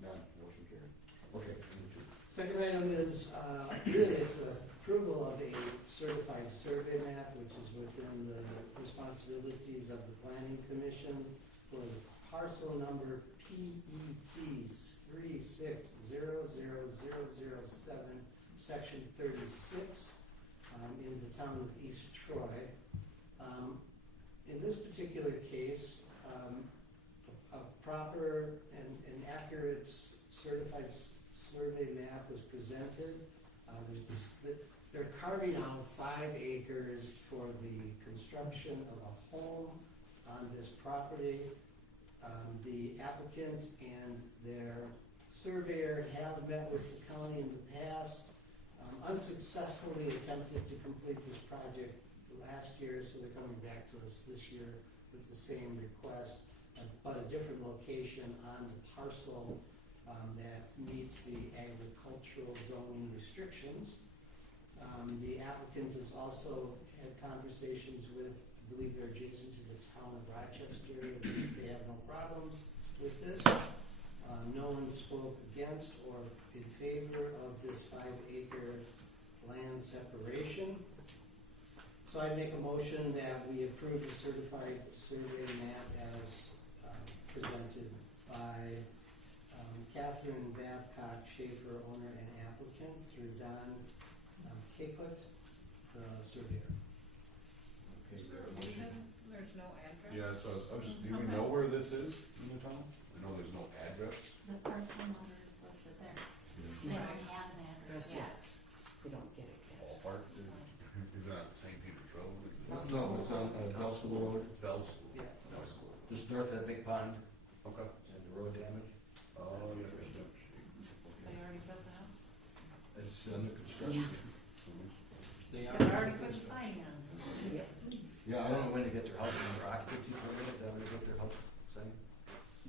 None, motion carried. Okay, number two. Second item is, really, it's the approval of a certified survey map, which is within the responsibilities of the planning commission for the parcel number PET 3600007, section 36, in the town of East Troy. In this particular case, a proper and accurate certified survey map was presented. They're carving out 5 acres for the construction of a home on this property. The applicant and their surveyor have met with the county in the past, unsuccessfully attempted to complete this project last year, so they're coming back to us this year with the same request, but a different location on the parcel that meets the agricultural zoning restrictions. The applicant has also had conversations with, I believe they're adjacent to the town of Rochester, and they have no problems with this. No one spoke against or in favor of this 5-acre land separation. So I make a motion that we approve the certified survey map as presented by Catherine Babcock Schaefer, owner and applicant, through Don Caput, the surveyor. Okay, is there a motion? There's no address? Yeah, so do we know where this is in the town? I know there's no address. The parcel number is listed there. They don't have an address yet. We don't get it yet. Ballpark? Is it on St. Peter's Road? No, it's on Bell School Road, Bell School. Yeah, that's cool. just north of that big pond Okay. and the road damage. Oh, yeah. They already built the house? It's under construction. They They already put the sign on. Yep. Yeah, I don't know when they get their house under occupancy permit, is that when they get their house signed?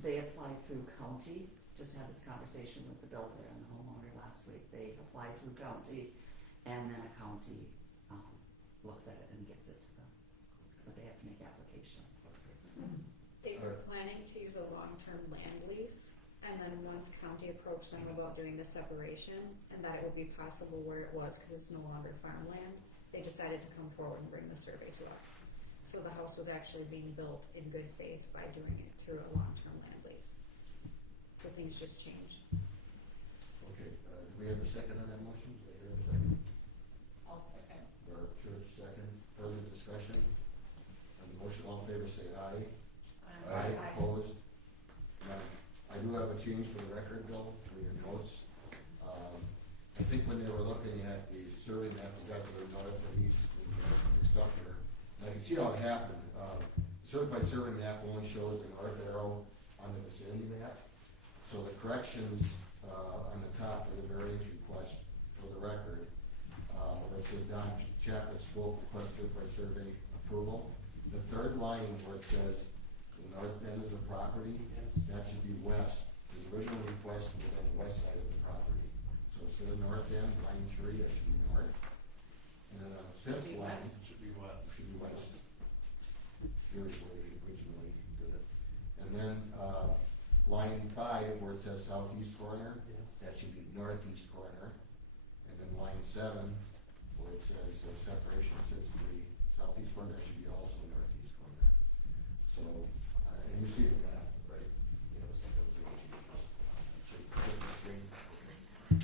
They applied through county, just had this conversation with the builder and the homeowner last week. They applied through county, and then a county looks at it and gives it to them. But they have to make application. They were planning to use a long-term land lease, and then once county approached them about doing the separation, and that it would be possible where it was, because it's no longer farmland, they decided to come forward and bring the survey to us. So the house was actually being built in good faith by doing it through a long-term land lease. So things just changed. Okay, do we have a second on that motion? Do I hear a second? I'll second. Barb Church, second. Further discussion? On the motion, all in favor, say aye. Opposed? None. I do have a change for the record though, for your notes. I think when they were looking at the survey map, we got to the north and east, we got mixed up here. And I can see how it happened. The certified survey map only shows the north arrow on the vicinity map. So the corrections, on the top for the variance request for the record, where it says Don Chapman Spoke requested for survey approval. The third line where it says the north end of the property, that should be west. The original request was on the west side of the property. So instead of north end, line 3, that should be north. And then on the fifth line, It should be what? should be west. Here's where we originally did it. And then, line 5, where it says southeast corner, that should be northeast corner. And then line 7, where it says separation since the southeast corner, that should be also northeast corner. So, and you see the map, right? Yes.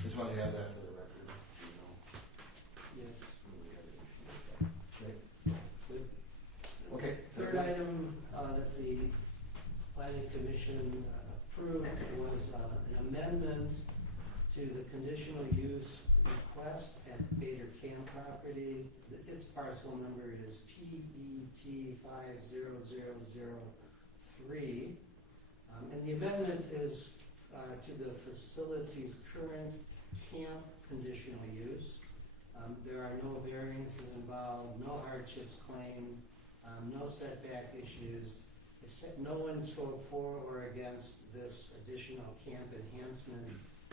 Just want to have that for the record, you know. Yes. We had an issue with that. Okay. Good. Okay. Third item that the planning commission approved was an amendment to the conditional use request at Bader Camp property. Its parcel number is PET 50003. And the amendment is to the facility's current camp conditional use. There are no variances involved, no hardships claimed, no setback issues. No one spoke for or against this additional camp enhancement.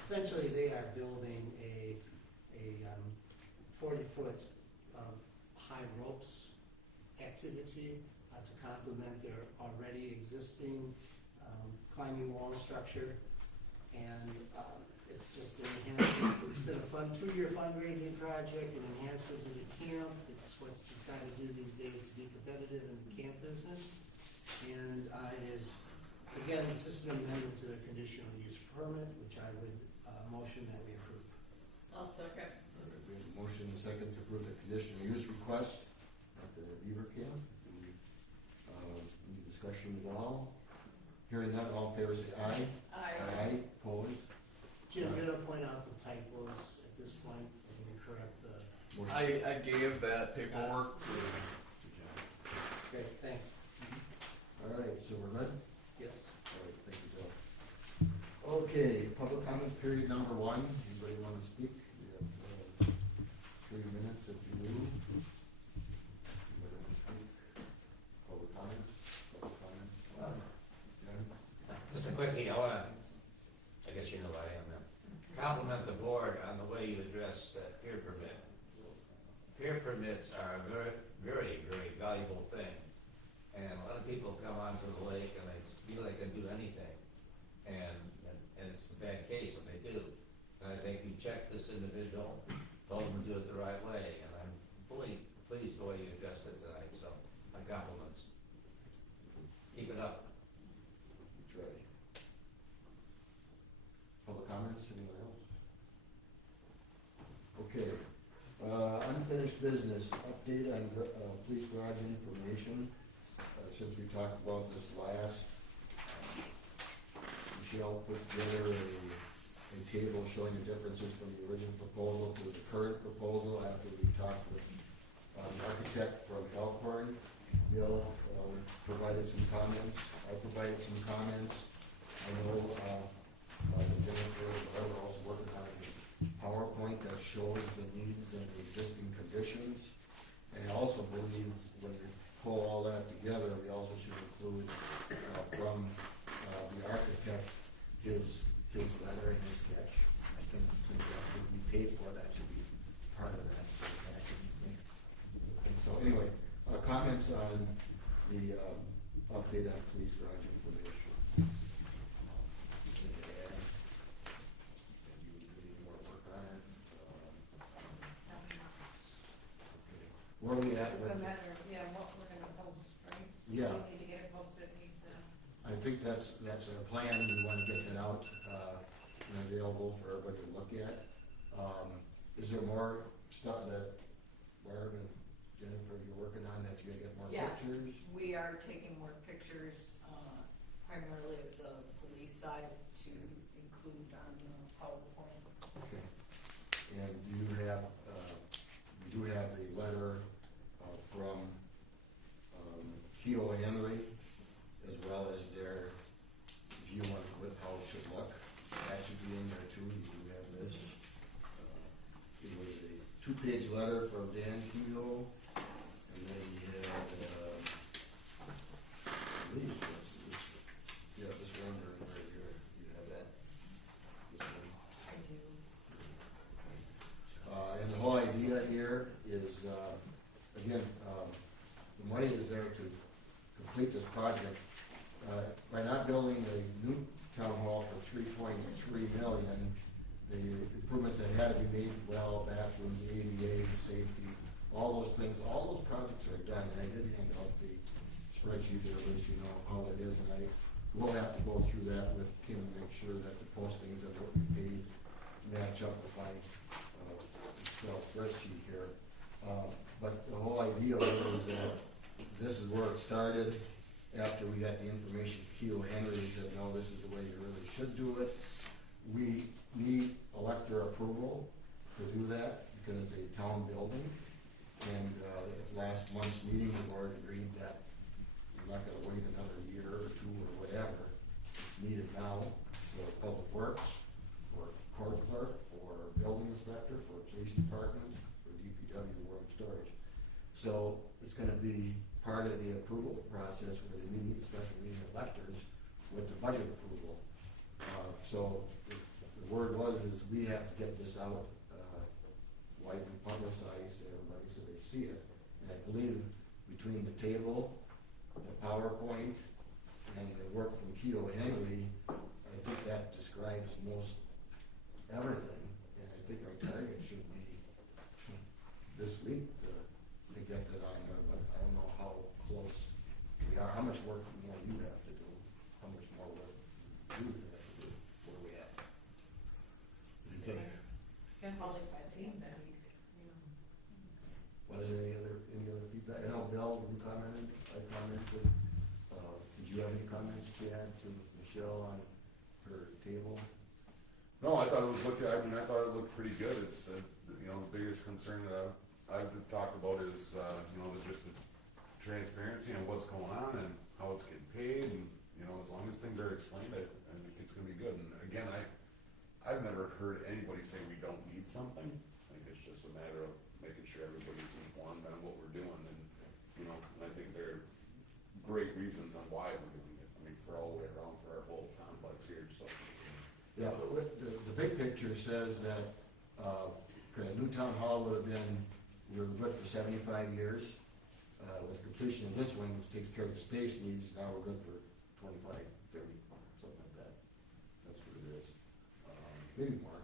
Essentially, they are building a 40-foot high ropes activity to complement their already existing climbing wall structure. And it's just an enhancement. It's been a fun 2-year fundraising project, an enhancement to the camp. It's what you've got to do these days to be competitive in the camp business. And it is, again, it's just an amendment to the conditional use permit, which I would motion that we approve. I'll second. All right, we have a motion and a second to approve the conditional use request at the Beaver Camp. Any discussion at all? Hearing none, all in favor say aye. Aye. Opposed? Jim, you're gonna point out the typos at this point, and we correct the. Motion. I gave that paperwork to John. Great, thanks. All right, so we're good? Yes. All right, thank you, Bill. Okay, public comments period number 1. Anybody want to speak? We have 3 minutes if you will. Anybody want to speak? Public comments? Public comments? Jen? Just a quickie, I guess you know who I am now. Compliment the board on the way you address that peer permit. Peer permits are a very, very, very valuable thing. And a lot of people come onto the lake and they feel they can do anything. And it's a bad case when they do. And I think you checked this individual, told him to do it the right way. And I'm fully pleased the way you addressed it tonight, so my compliments. Keep it up. That's right. Public comments, anyone else? Okay, unfinished business, update on police garage information. Since we talked about this last, Michelle put together a table showing the differences from the original proposal to the current proposal after we talked with the architect from Elkhorn. Bill provided some comments. I provided some comments. I know Jennifer and we're also working on a PowerPoint that shows the needs and the existing conditions. And I also believe when we pull all that together, we also should include from the architect his letter and his sketch. I think since that's what we paid for, that should be part of that. So anyway, comments on the update on police garage information. Where are we at with It's a matter of, what we're gonna post, right? Yeah. We need to get it posted, it needs to. I think that's our plan. We want to get that out and available for everybody to look at. Is there more stuff that Barb and Jennifer, you're working on that you're gonna get more Yeah. pictures? We are taking more pictures, primarily of the police side to include on the PowerPoint. Okay. And do you have, we do have a letter from Keough Henry, as well as their view on what how it should look. That should be in there too. You do have this. It was a 2-page two-page letter from Dan Keto, and then you had, I believe this rendering right here, you have that? This one. I do. And the whole idea here is, again, the money is there to complete this project. By not building a new town hall for $3.3 million, the improvements that had to be made, well, bathrooms, ADA, safety, all those things, all those projects are done. And I did hand out the spreadsheet there, at least you know how it is, and I will have to go through that with Kim and make sure that the postings of what we paid match up with my Excel spreadsheet here. But the whole idea was that this is where it started. After we got the information, Keough Henry said, no, this is the way you really should do it. We need elector approval to do that because it's a town building. And at last month's meeting, the board agreed that we're not gonna wait another year or two or whatever. It's needed now for public works, for court clerk, for building inspector, for police department, for DPW, warm storage. So it's gonna be part of the approval process for the meeting, special meeting electors with the budget approval. So the word is we have to get this out, widely publicized to everybody so they see it. And I believe between the table, the PowerPoint, and the work from Keough Henry, I think that describes most everything. And I think our target should be this week to get that on there, but I don't know how close we are, how much work more you have to do, how much more work you have to do, where are we at? What do you think? Guess I'll Probably just by the end of the feedback. week. Was there any other feedback? I know Bill, you commented, I commented. Did you have any comments to add to Michelle on her table? No, I thought it was I thought it looked pretty good. It's, you know, the biggest concern that I've talked about is, you know, just the transparency on what's going on and how it's getting paid, and, you know, as long as things are explained, I think it's gonna be good. And again, I've never heard anybody say we don't need something. I think it's just a matter of making sure everybody's informed on what we're doing, and, you know, and I think there are great reasons on why we're doing it. I mean, for all the way around for our whole complex here, so. Yeah, the big picture says that, new town hall would have been, we were good for 75 years. With completion of this one, which takes care of the space needs, now we're good for 25, 30, something like that. That's what it is. Maybe more.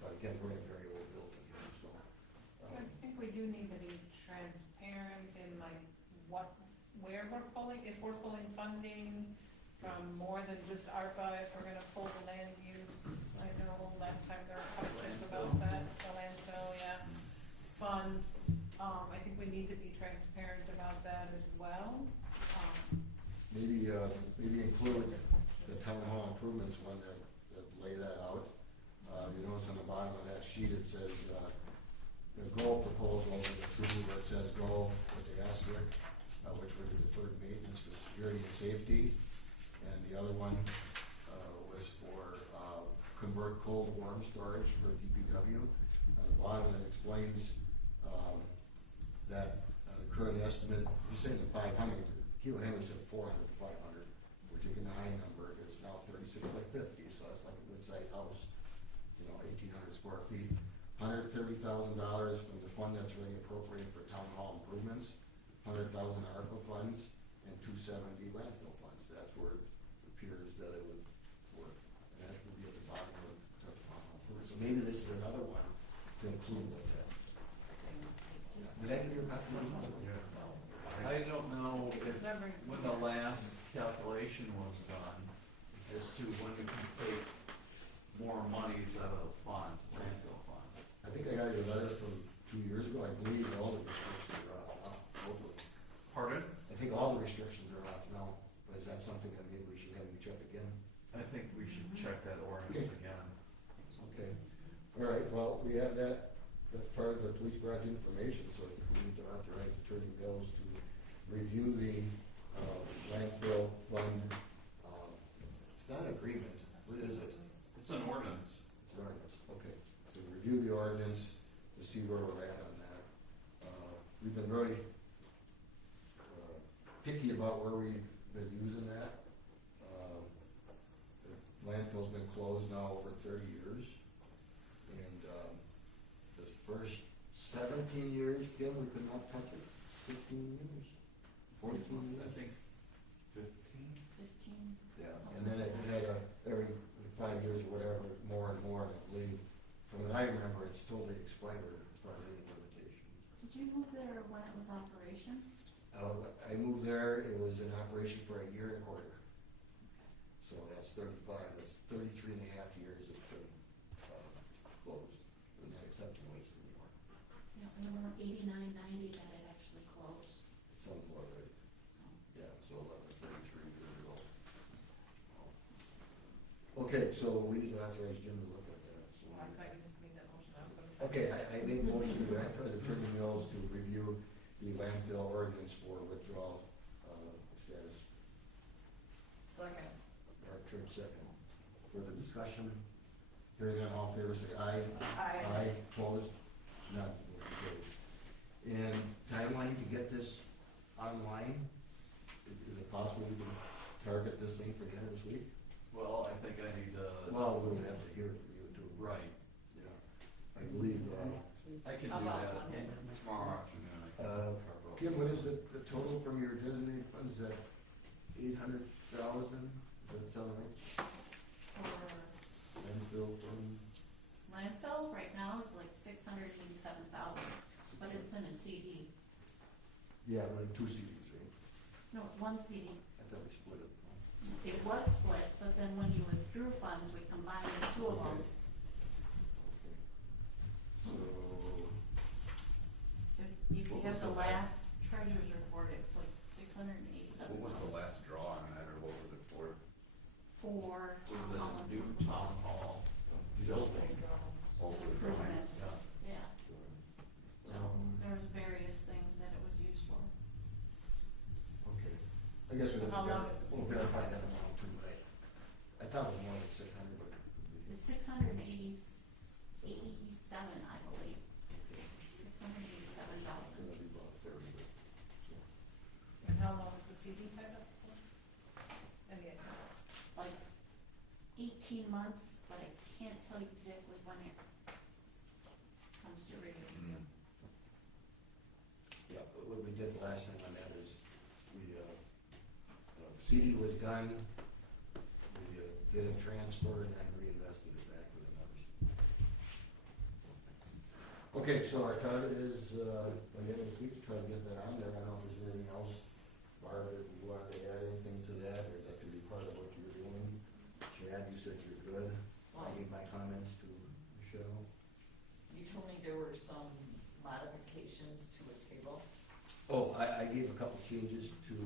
But again, we're in a very old building here, so. I think we do need to be transparent in like where we're pulling, if we're pulling funding from more than just ARPA, if we're gonna pull the land use. I know last time there were questions about that, the landfill, fund. I think we need to be transparent about that as well. Maybe include the town hall improvements one that lay that out. You notice on the bottom of that sheet, it says, the goal proposal was approved, where it says goal with the asterisk, which were the deferred maintenance for security and safety. And the other one, was for, convert cold warm storage for DPW. On the bottom, it explains, that the current estimate, you're saying the 500, Keough Henry said 400 to 500. We're taking the high number, it's now 36 by 50, so that's like a good sized house, you know, 1,800 square feet. $130,000 from the fund that's already appropriated for town hall improvements, 100,000 ARPA funds, and 270 landfill funds. That's where it appears that it would work. And that would be at the bottom of the town hall improvements. So maybe this is another one to include with that. Did I give you a copy? I don't know if, It's never- when the last calculation was done, as to when we can take more monies out of the fund, landfill fund. I think I got your letter from 2 years ago. I believe all the restrictions are off totally. Pardon? I think all the restrictions are off now, but is that something that maybe we should have you check again? I think we should check that ordinance again. Okay. All right, well, we have that, that's part of the police garage information, so I think we need to authorize Attorney Mills to review the landfill fund. It's not an agreement, what is it? It's an ordinance. It's an ordinance, okay. To review the ordinance to see where we're at picky about where we've been using that. The landfill's been closed now over 30 years. And the first 17 years, Kim, we could not touch it. 15 years, 14 years. I think 15. 15. Yeah. And then it had every 5 years or whatever, more and more, and I believe, from what I remember, it's totally expired as far as any limitations. Did you move there when it was operation? I moved there, it was in operation for a year and a quarter. So that's 35, that's 33 and a half years it's been closed. We're not accepting waste anymore. Yeah, and around 89, 90 that it actually closed. Sounds about right. So. Yeah, so 33 years ago. Okay, so we need to authorize Jim to look at that. So I thought you just made that motion, I was gonna say. okay, I make motion to authorize Attorney Mills to review the landfill ordinance for withdrawal status. Second. Our church second. Further discussion? Hearing none, all in favor say aye. Aye. Aye, opposed? None. Motion carries. And timeline to get this online? Is it possible we can target this thing for the end of this week? Well, I think I need to. Well, we'll have to hear from you too. Right. Yeah. I believe, I can do About that Monday. tomorrow afternoon. Kim, what is the total from your designated funds? Is that 800,000? Does that sound right? For Landfill fund? landfill, right now it's like 687,000, but it's in a CD. Yeah, like 2 CDs, right? No, it's one CD. I thought we split it. It was split, but then when you withdrew funds, we combined the two of them. Okay. So, If you What have was the the- last treasurer's report, it's like 687,000. What was the last draw on that, or what was it for? For For town the hall new improvements. town hall Building. Improvements, Yeah. yeah. So there's various things that it was used for. okay. I guess So how long is this? we'll verify that amount too, right? I thought it was more than 600, but it could be. It's 687, I believe. $687,000. It'll be about 30. So, And how long is the CD tied up for? Any idea? Like 18 months, but I can't tell you exactly when it comes to review. Yeah, but what we did last time on that is we, CD was done, we did a transfer and then reinvested it back with the numbers. Okay, so our target is, by the end of this week, to try to get that on there. I don't know if there's anything else, Barb, if you wanted to add anything to that, or is that gonna be part of what you're doing? Chad, you said you're good. I gave my comments to Michelle. You told me there were some modifications to a table. Oh, I gave a couple changes to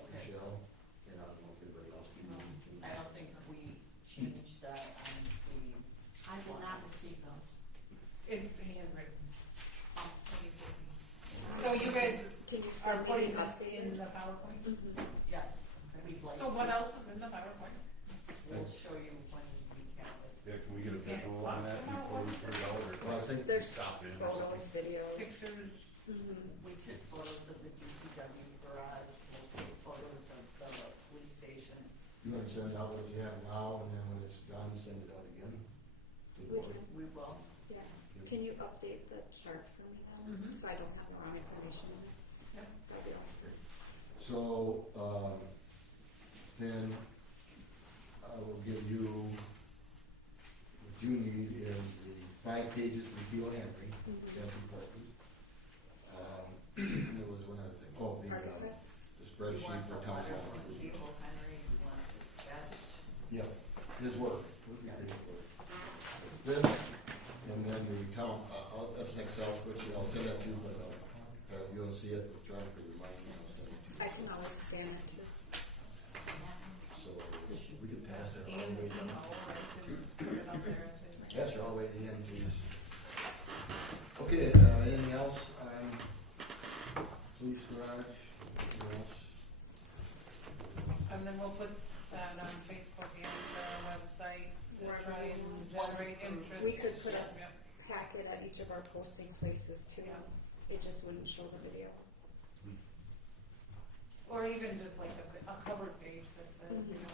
Okay. Michelle, and I don't know if anybody else gave them. I don't think we changed that on the. I did not receive those. It's handwritten. Oh, So you guys Can you are send me putting the this updated? in the PowerPoint? Yes, we'd like to. So what else is in the PowerPoint? We'll show you when we have it. Yeah, can we get a visual on that before we put it out, or? Well, I think There's Stop in or photos, something? videos. Pictures? We took photos of the DPW garage, we'll take photos of the police station. you're gonna send out what you have now, and then when it's done, send it out again to the We board. can, We will. yeah. Can you update the chart for me now? Mhm. So I don't have the wrong information in it. Yep. That'd be awesome. So, then I will give you, what you need is the 5 pages from Theo Henry, that's important. And there was one other thing, the You spreadsheet want for the town letter hall. from Cable Henry, you want the sketch. Yep, his work, would be his work. This, and then the town, that's an Excel spreadsheet, I'll send that to you, but, you'll see it, electronically remind me, I'll send it to you. I can always scan it too. So, we can pass that And, on. you know, or just put it out there as is. That's your all the way to the end, please. Okay, anything else on police garage? Anything else? And then we'll put that on Facebook and our website, to try and Once generate approved. interest. We could put a Yeah. packet at each of our posting places too. Yeah. It just wouldn't show the video. Or even just like a cover page that says, you know,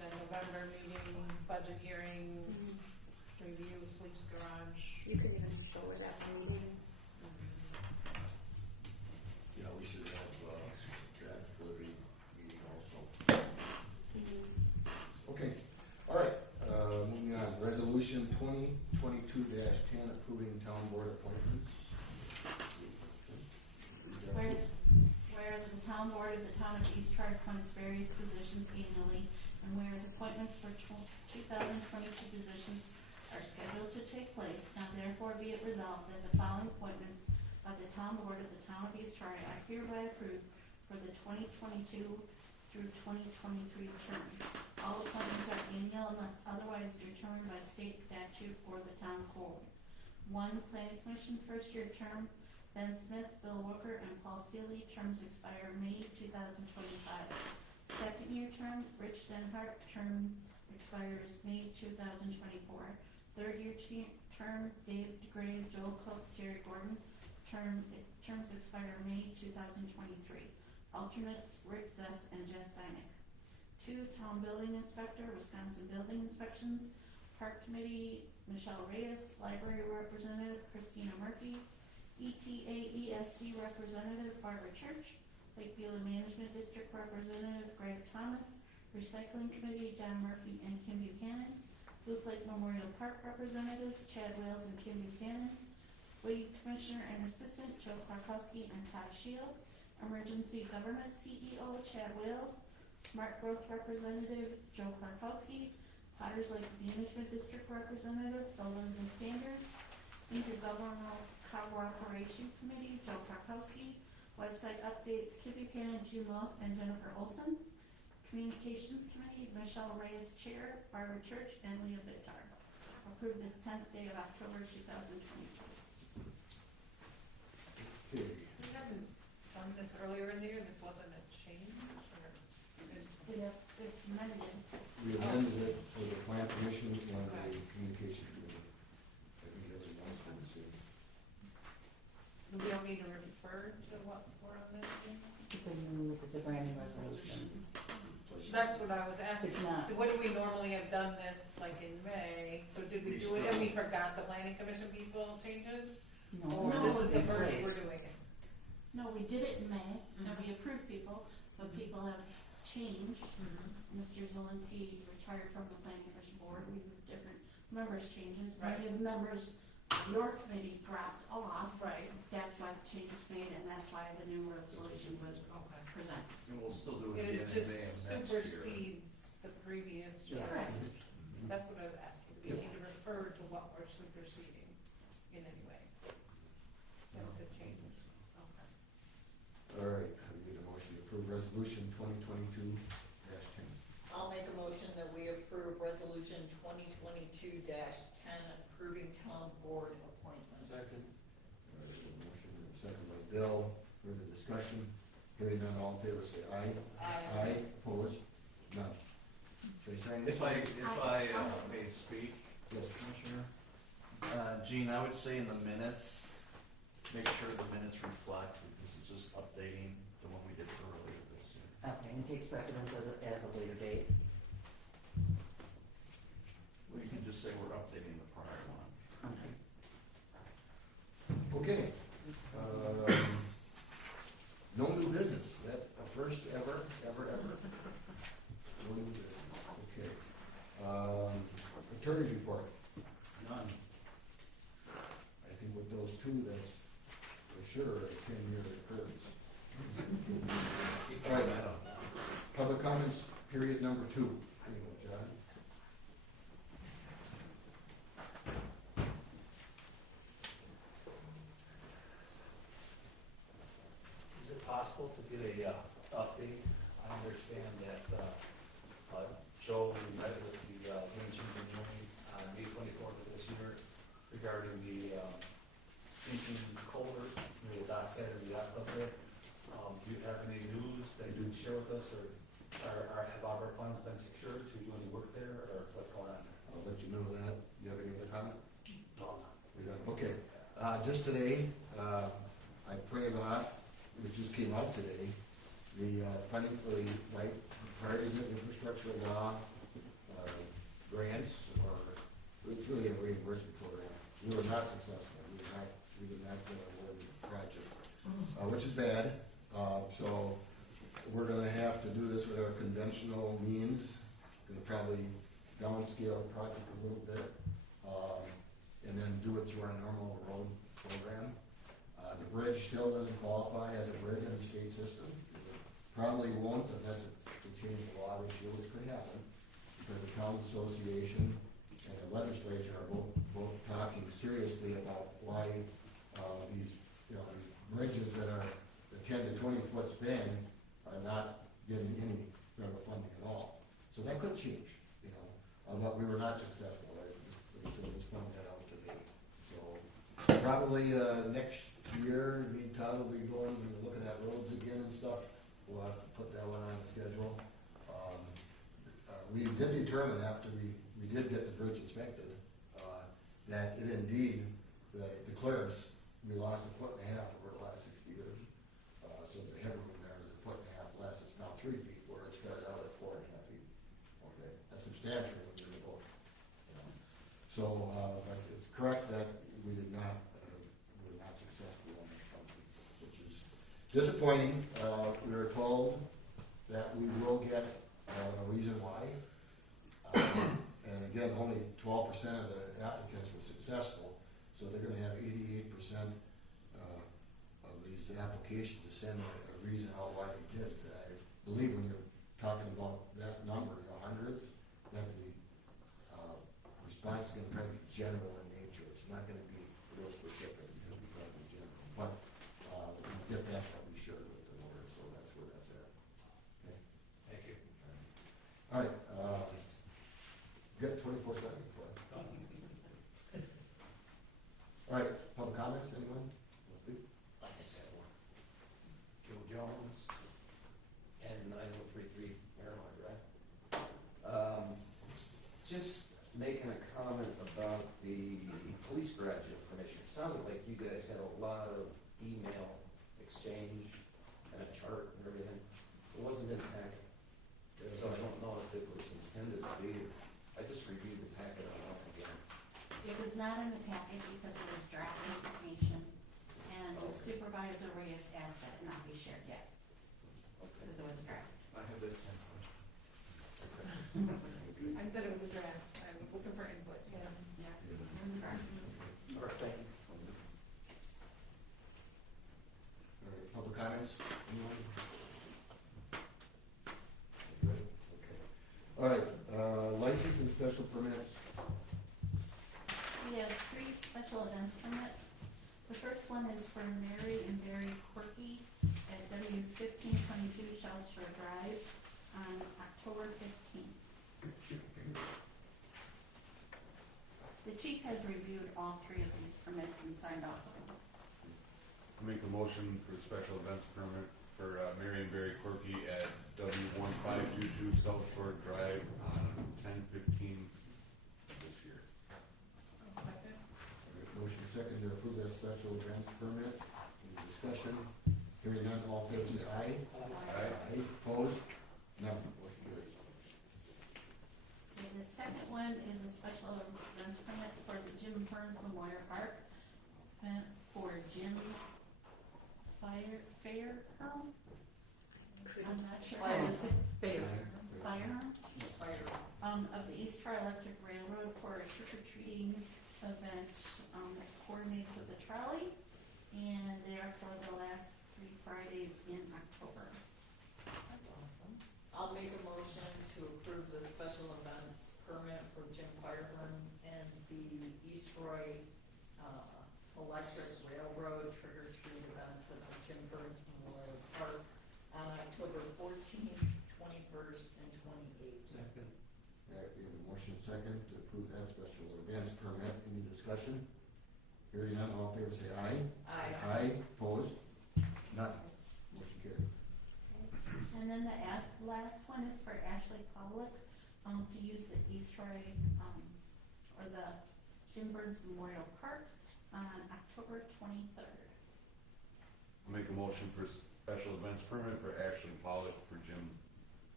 the November meeting, budget hearing, review, police garage. You could even show where that meeting. Yeah, we should have, that for the meeting also. Okay, all right, moving on, resolution 2022-10, approving town board appointments. Whereas the town board of the town of East Troy appoints various positions annually, and whereas appointments for 2022 positions are scheduled to take place, now therefore be it resolved that the following appointments by the town board of the town of East Troy are hereby approved for the 2022 through 2023 term. All appointments are annual unless otherwise determined by state statute or the town code. 1, Planning Commission, first year term, Ben Smith, Bill Wooker, and Paul Seeley, terms expire May 2025. Second year term, Rich Denhart, term expires May 2024. Third year term, Dave DeGray, Joel Cook, Jerry Gordon, terms expire May 2023. Alternates, Rick Zess and Jess Dynick. 2, Town Building Inspector, Wisconsin Building Inspections. Park Committee, Michelle Reyes. Library Representative, Christina Murphy. ETA ESC Representative, Barbara Church. Lake Beulah Management District Representative, Greg Thomas. Recycling Committee, John Murphy and Kim Buchanan. Blue Lake Memorial Park Representatives, Chad Wales and Kim Buchanan. Weed Commissioner and Assistant, Joe Klarkowski and Todd Shield. Emergency Government CEO, Chad Wales. Smart Growth Representative, Joe Klarkowski. Potters Lake Management District Representative, Elizabeth Sanders. Intergovernmental Cooperation Committee, Joe Klarkowski. Website updates, Kim Buchanan, June Wolf, and Jennifer Olson. Communications Committee, Michelle Reyes, Chair, Barbara Church, and Leah Bitar. Approved this 10th day of October 2022. Okay, We hadn't done this earlier in the year, this wasn't a change, or? It's amended. we amended it for the plan commission and the communication committee. I think everyone's going to see. We don't need to refer to what we're amending? It's a brand new resolution. That's what I was asking. It's not. What do we normally have done this, like in May? So did we do it and we forgot the planning commission people changes? Or No, this is the in first place. we're doing it? No, we did it in May, and we approved people, but people have changed. Mr. Zelinski retired from the planning commission board, we have different members changes. Right. Many of the members, your committee dropped off. Right. That's why the change was made, and that's why the new resolution was Okay. presented. And we'll still do it It again in just May of next year. supersedes the previous Yes. resolution. That's what I was asking. Do we need to refer to what we're superseding in any way? That's the changes. Okay. All right, we need a motion to approve resolution 2022-10. I'll make a motion that we approve resolution 2022-10, approving town board appointments. Second. All right, a motion and a second by Bill. Further discussion? Hearing none, all in favor say aye. Aye. Aye, opposed? None. Should I sign this? If I may speak, Yes. Commissioner, Gene, I would say in the minutes, make sure the minutes reflect that this is just updating the one we did earlier this year. Okay, and it takes precedence as a later date. Well, you can just say we're updating the prior one. Okay. Okay. No new business, that a first ever. No new business, okay. Attorney's report. None. I think with those two, that's for sure a 10-year occurrence. All right, public comments, period number 2. Anyway, John? Is it possible to get a update? I understand that Joe met with the Lynch Engineering on May 24th of this year regarding the sinking culvert near the dockside of the yacht club there. Do you have any news that you can share with us, or have our funds been secured to do any work there, or what's going on there? I'll let you know that. You have any other comment? No. We don't. Okay, just today, I printed off, which just came out today, the funding for the right priorities in infrastructure law, grants, or it's really a reimbursement program. We were not successful. We did not award the project, which is bad. So we're gonna have to do this with our conventional means. Gonna probably downscale the project a little bit, and then do it through our normal road program. The bridge still doesn't qualify as a bridge in the state system. It probably won't unless it changes the law this year, which could happen, because the Towns Association and the legislature are both talking seriously about why these bridges that are the 10 to 20 foot span are not getting any federal funding at all. So that could change, but we were not successful. Right? It's fun that out today. So probably next year, me and Todd will be going and looking at roads again and stuff. We'll have to put that one on the schedule. We did determine after we did get the bridge inspected that it indeed, the clearance, we lost 1.5 foot over the last 60 years. So the headroom there is 1.5 foot less. It's now 3 feet where it started out at 4.5 feet. Okay, that's substantial when you're in the boat. So but it's correct that we were not successful on that front, which is disappointing. We were told that we will get a reason why. And again, only 12% of the applicants were successful, so they're going to have 88% of these applications to send a reason out why they did. I believe when you're talking about that number, the hundreds, that the response is going to probably be general in nature. It's not going to be real specific. It's going to be probably general. But we get that, but we should with the order, so that's where that's at. Okay. Thank you. All right. Get 24/7 for it. All right. Public comments, anyone? I just had one. Joe Jones and 9033 Maryland, right? Just making a comment about the police graduate permission. It sounded like you guys had a lot of email exchange and a chart and everything. It wasn't in the packet. So I don't know if it was intended to be. I just reviewed the packet online again. It was not in the packet because it was draft information, and Supervisor Reyes asked that it not be shared yet, because it was draft. I have that same question. I said it was a draft, I was looking for input, yeah. Yeah, it was draft. All right, thank you. All right. Public comments, anyone? Good. Okay. All right. License and special permits. We have 3 special events permits. The first one is for Mary and Barry Quirky at W1522 South Shore Drive on October 15th. The chief has reviewed all 3 of these permits and signed off on them. I'll make a motion for the special events permit for Marion Berry Quirky at W1522 South Shore Drive on 10/15 this year. All right. Motion second to approve that special events permit. Any discussion? Hearing none, all in favor say aye. Aye. Opposed? None. Motion carries. Okay, the second one is a special events permit for the Jim Burns Memorial Park for Jim Fairhurm. I'm not sure how to say. Firearm. Of the East Troy Electric Railroad for a trick-or-treating event that coordinates with the trolley, and they are for the last 3 Fridays in October. That's awesome. I'll make a motion to approve the special events permit for Jim Fireburn and the East Troy Electric Railroad trick-or-treat events at the Jim Burns Memorial Park on October 14th, 21st, and 28th. Second. All right, we have a motion second to approve that special events permit. Any discussion? Hearing none, all in favor say aye. Aye. Aye. Opposed? None. Motion carried. And then the last one is for Ashley Pavlik, to use the East Troy, or the Jim Burns Memorial Park on October 23rd. I'll make a motion for special events permit for Ashley Pollock for Jim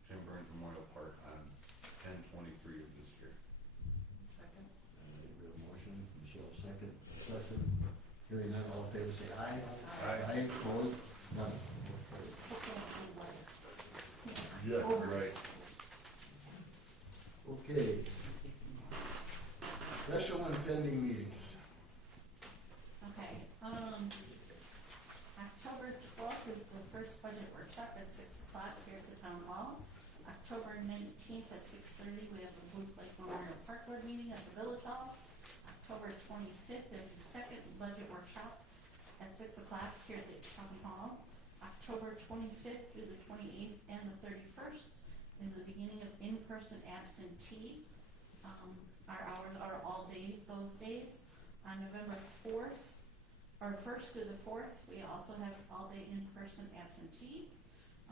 Burns Memorial Park on 10/23 of this year. Second. We have a motion, Michelle second, discussion. Hearing none, all in favor say aye. Aye. Opposed? None. Yeah, right. Okay. Special and pending meetings. Okay, October 12th is the first budget workshop at 6 o'clock here at the town hall. October 19th at 6:30, we have the Booth Lake Memorial Park Board meeting at the Village Hall. October 25th is the second budget workshop at 6 o'clock here at the town hall. October 25th through the 28th and the 31st is the beginning of in-person absentee. Our hours are all day those days. On November 4th, or 1st through the 4th, we also have all-day in-person absentee.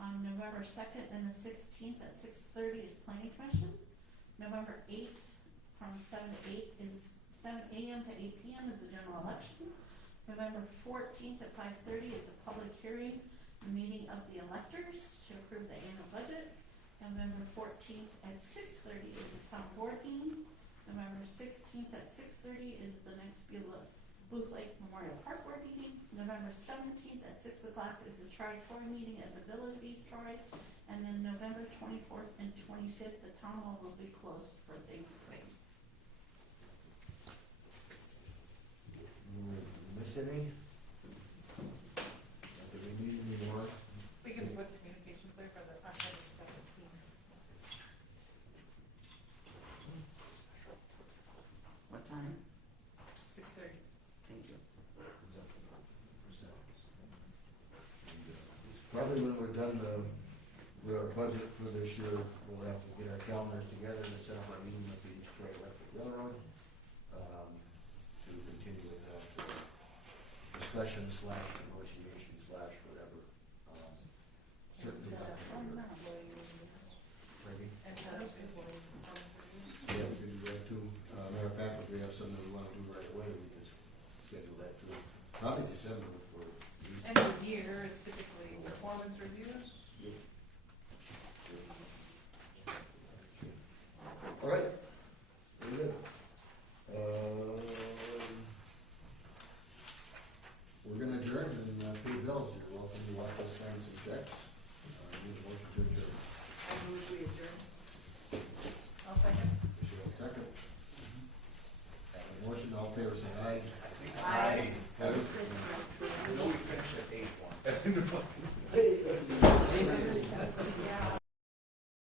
On November 2nd and the 16th at 6:30 is Planning Commission. November 8th from 7 to 8 is 7 a.m. to 8 p.m. is the general election. November 14th at 5:30 is a public hearing, meeting of the electors to approve the annual budget. November 14th at 6:30 is the town board meeting. November 16th at 6:30 is the next Booth Lake Memorial Park Board meeting. November 17th at 6 o'clock is the Troy meeting at the Village of East Troy. And then November 24th and 25th, the town hall will be closed for Thanksgiving. Miss any? Not that we need any more. We can put communication clear for the October 17th. What time? 6:30. Thank you. Probably when we're done with our budget for this year, we'll have to get our calendars together and set up our meeting with the East Troy Electric Railroad, to continue with that discussion / negotiation / whatever. Certainly not. Pardon? And Thursday, Yeah, we can do that too. Matter of fact, if we have something we want to do right away, we can schedule that too. Probably December for. end of the year is typically performance reviews. All right, very good. We're gonna adjourn and pay bills. You're welcome to watch us sign some checks. Need a motion to adjourn. I move we adjourn. I'll second. Michelle, second. Have a motion, all in favor, say aye. Aye. Opposed? I know we finished at 8:01.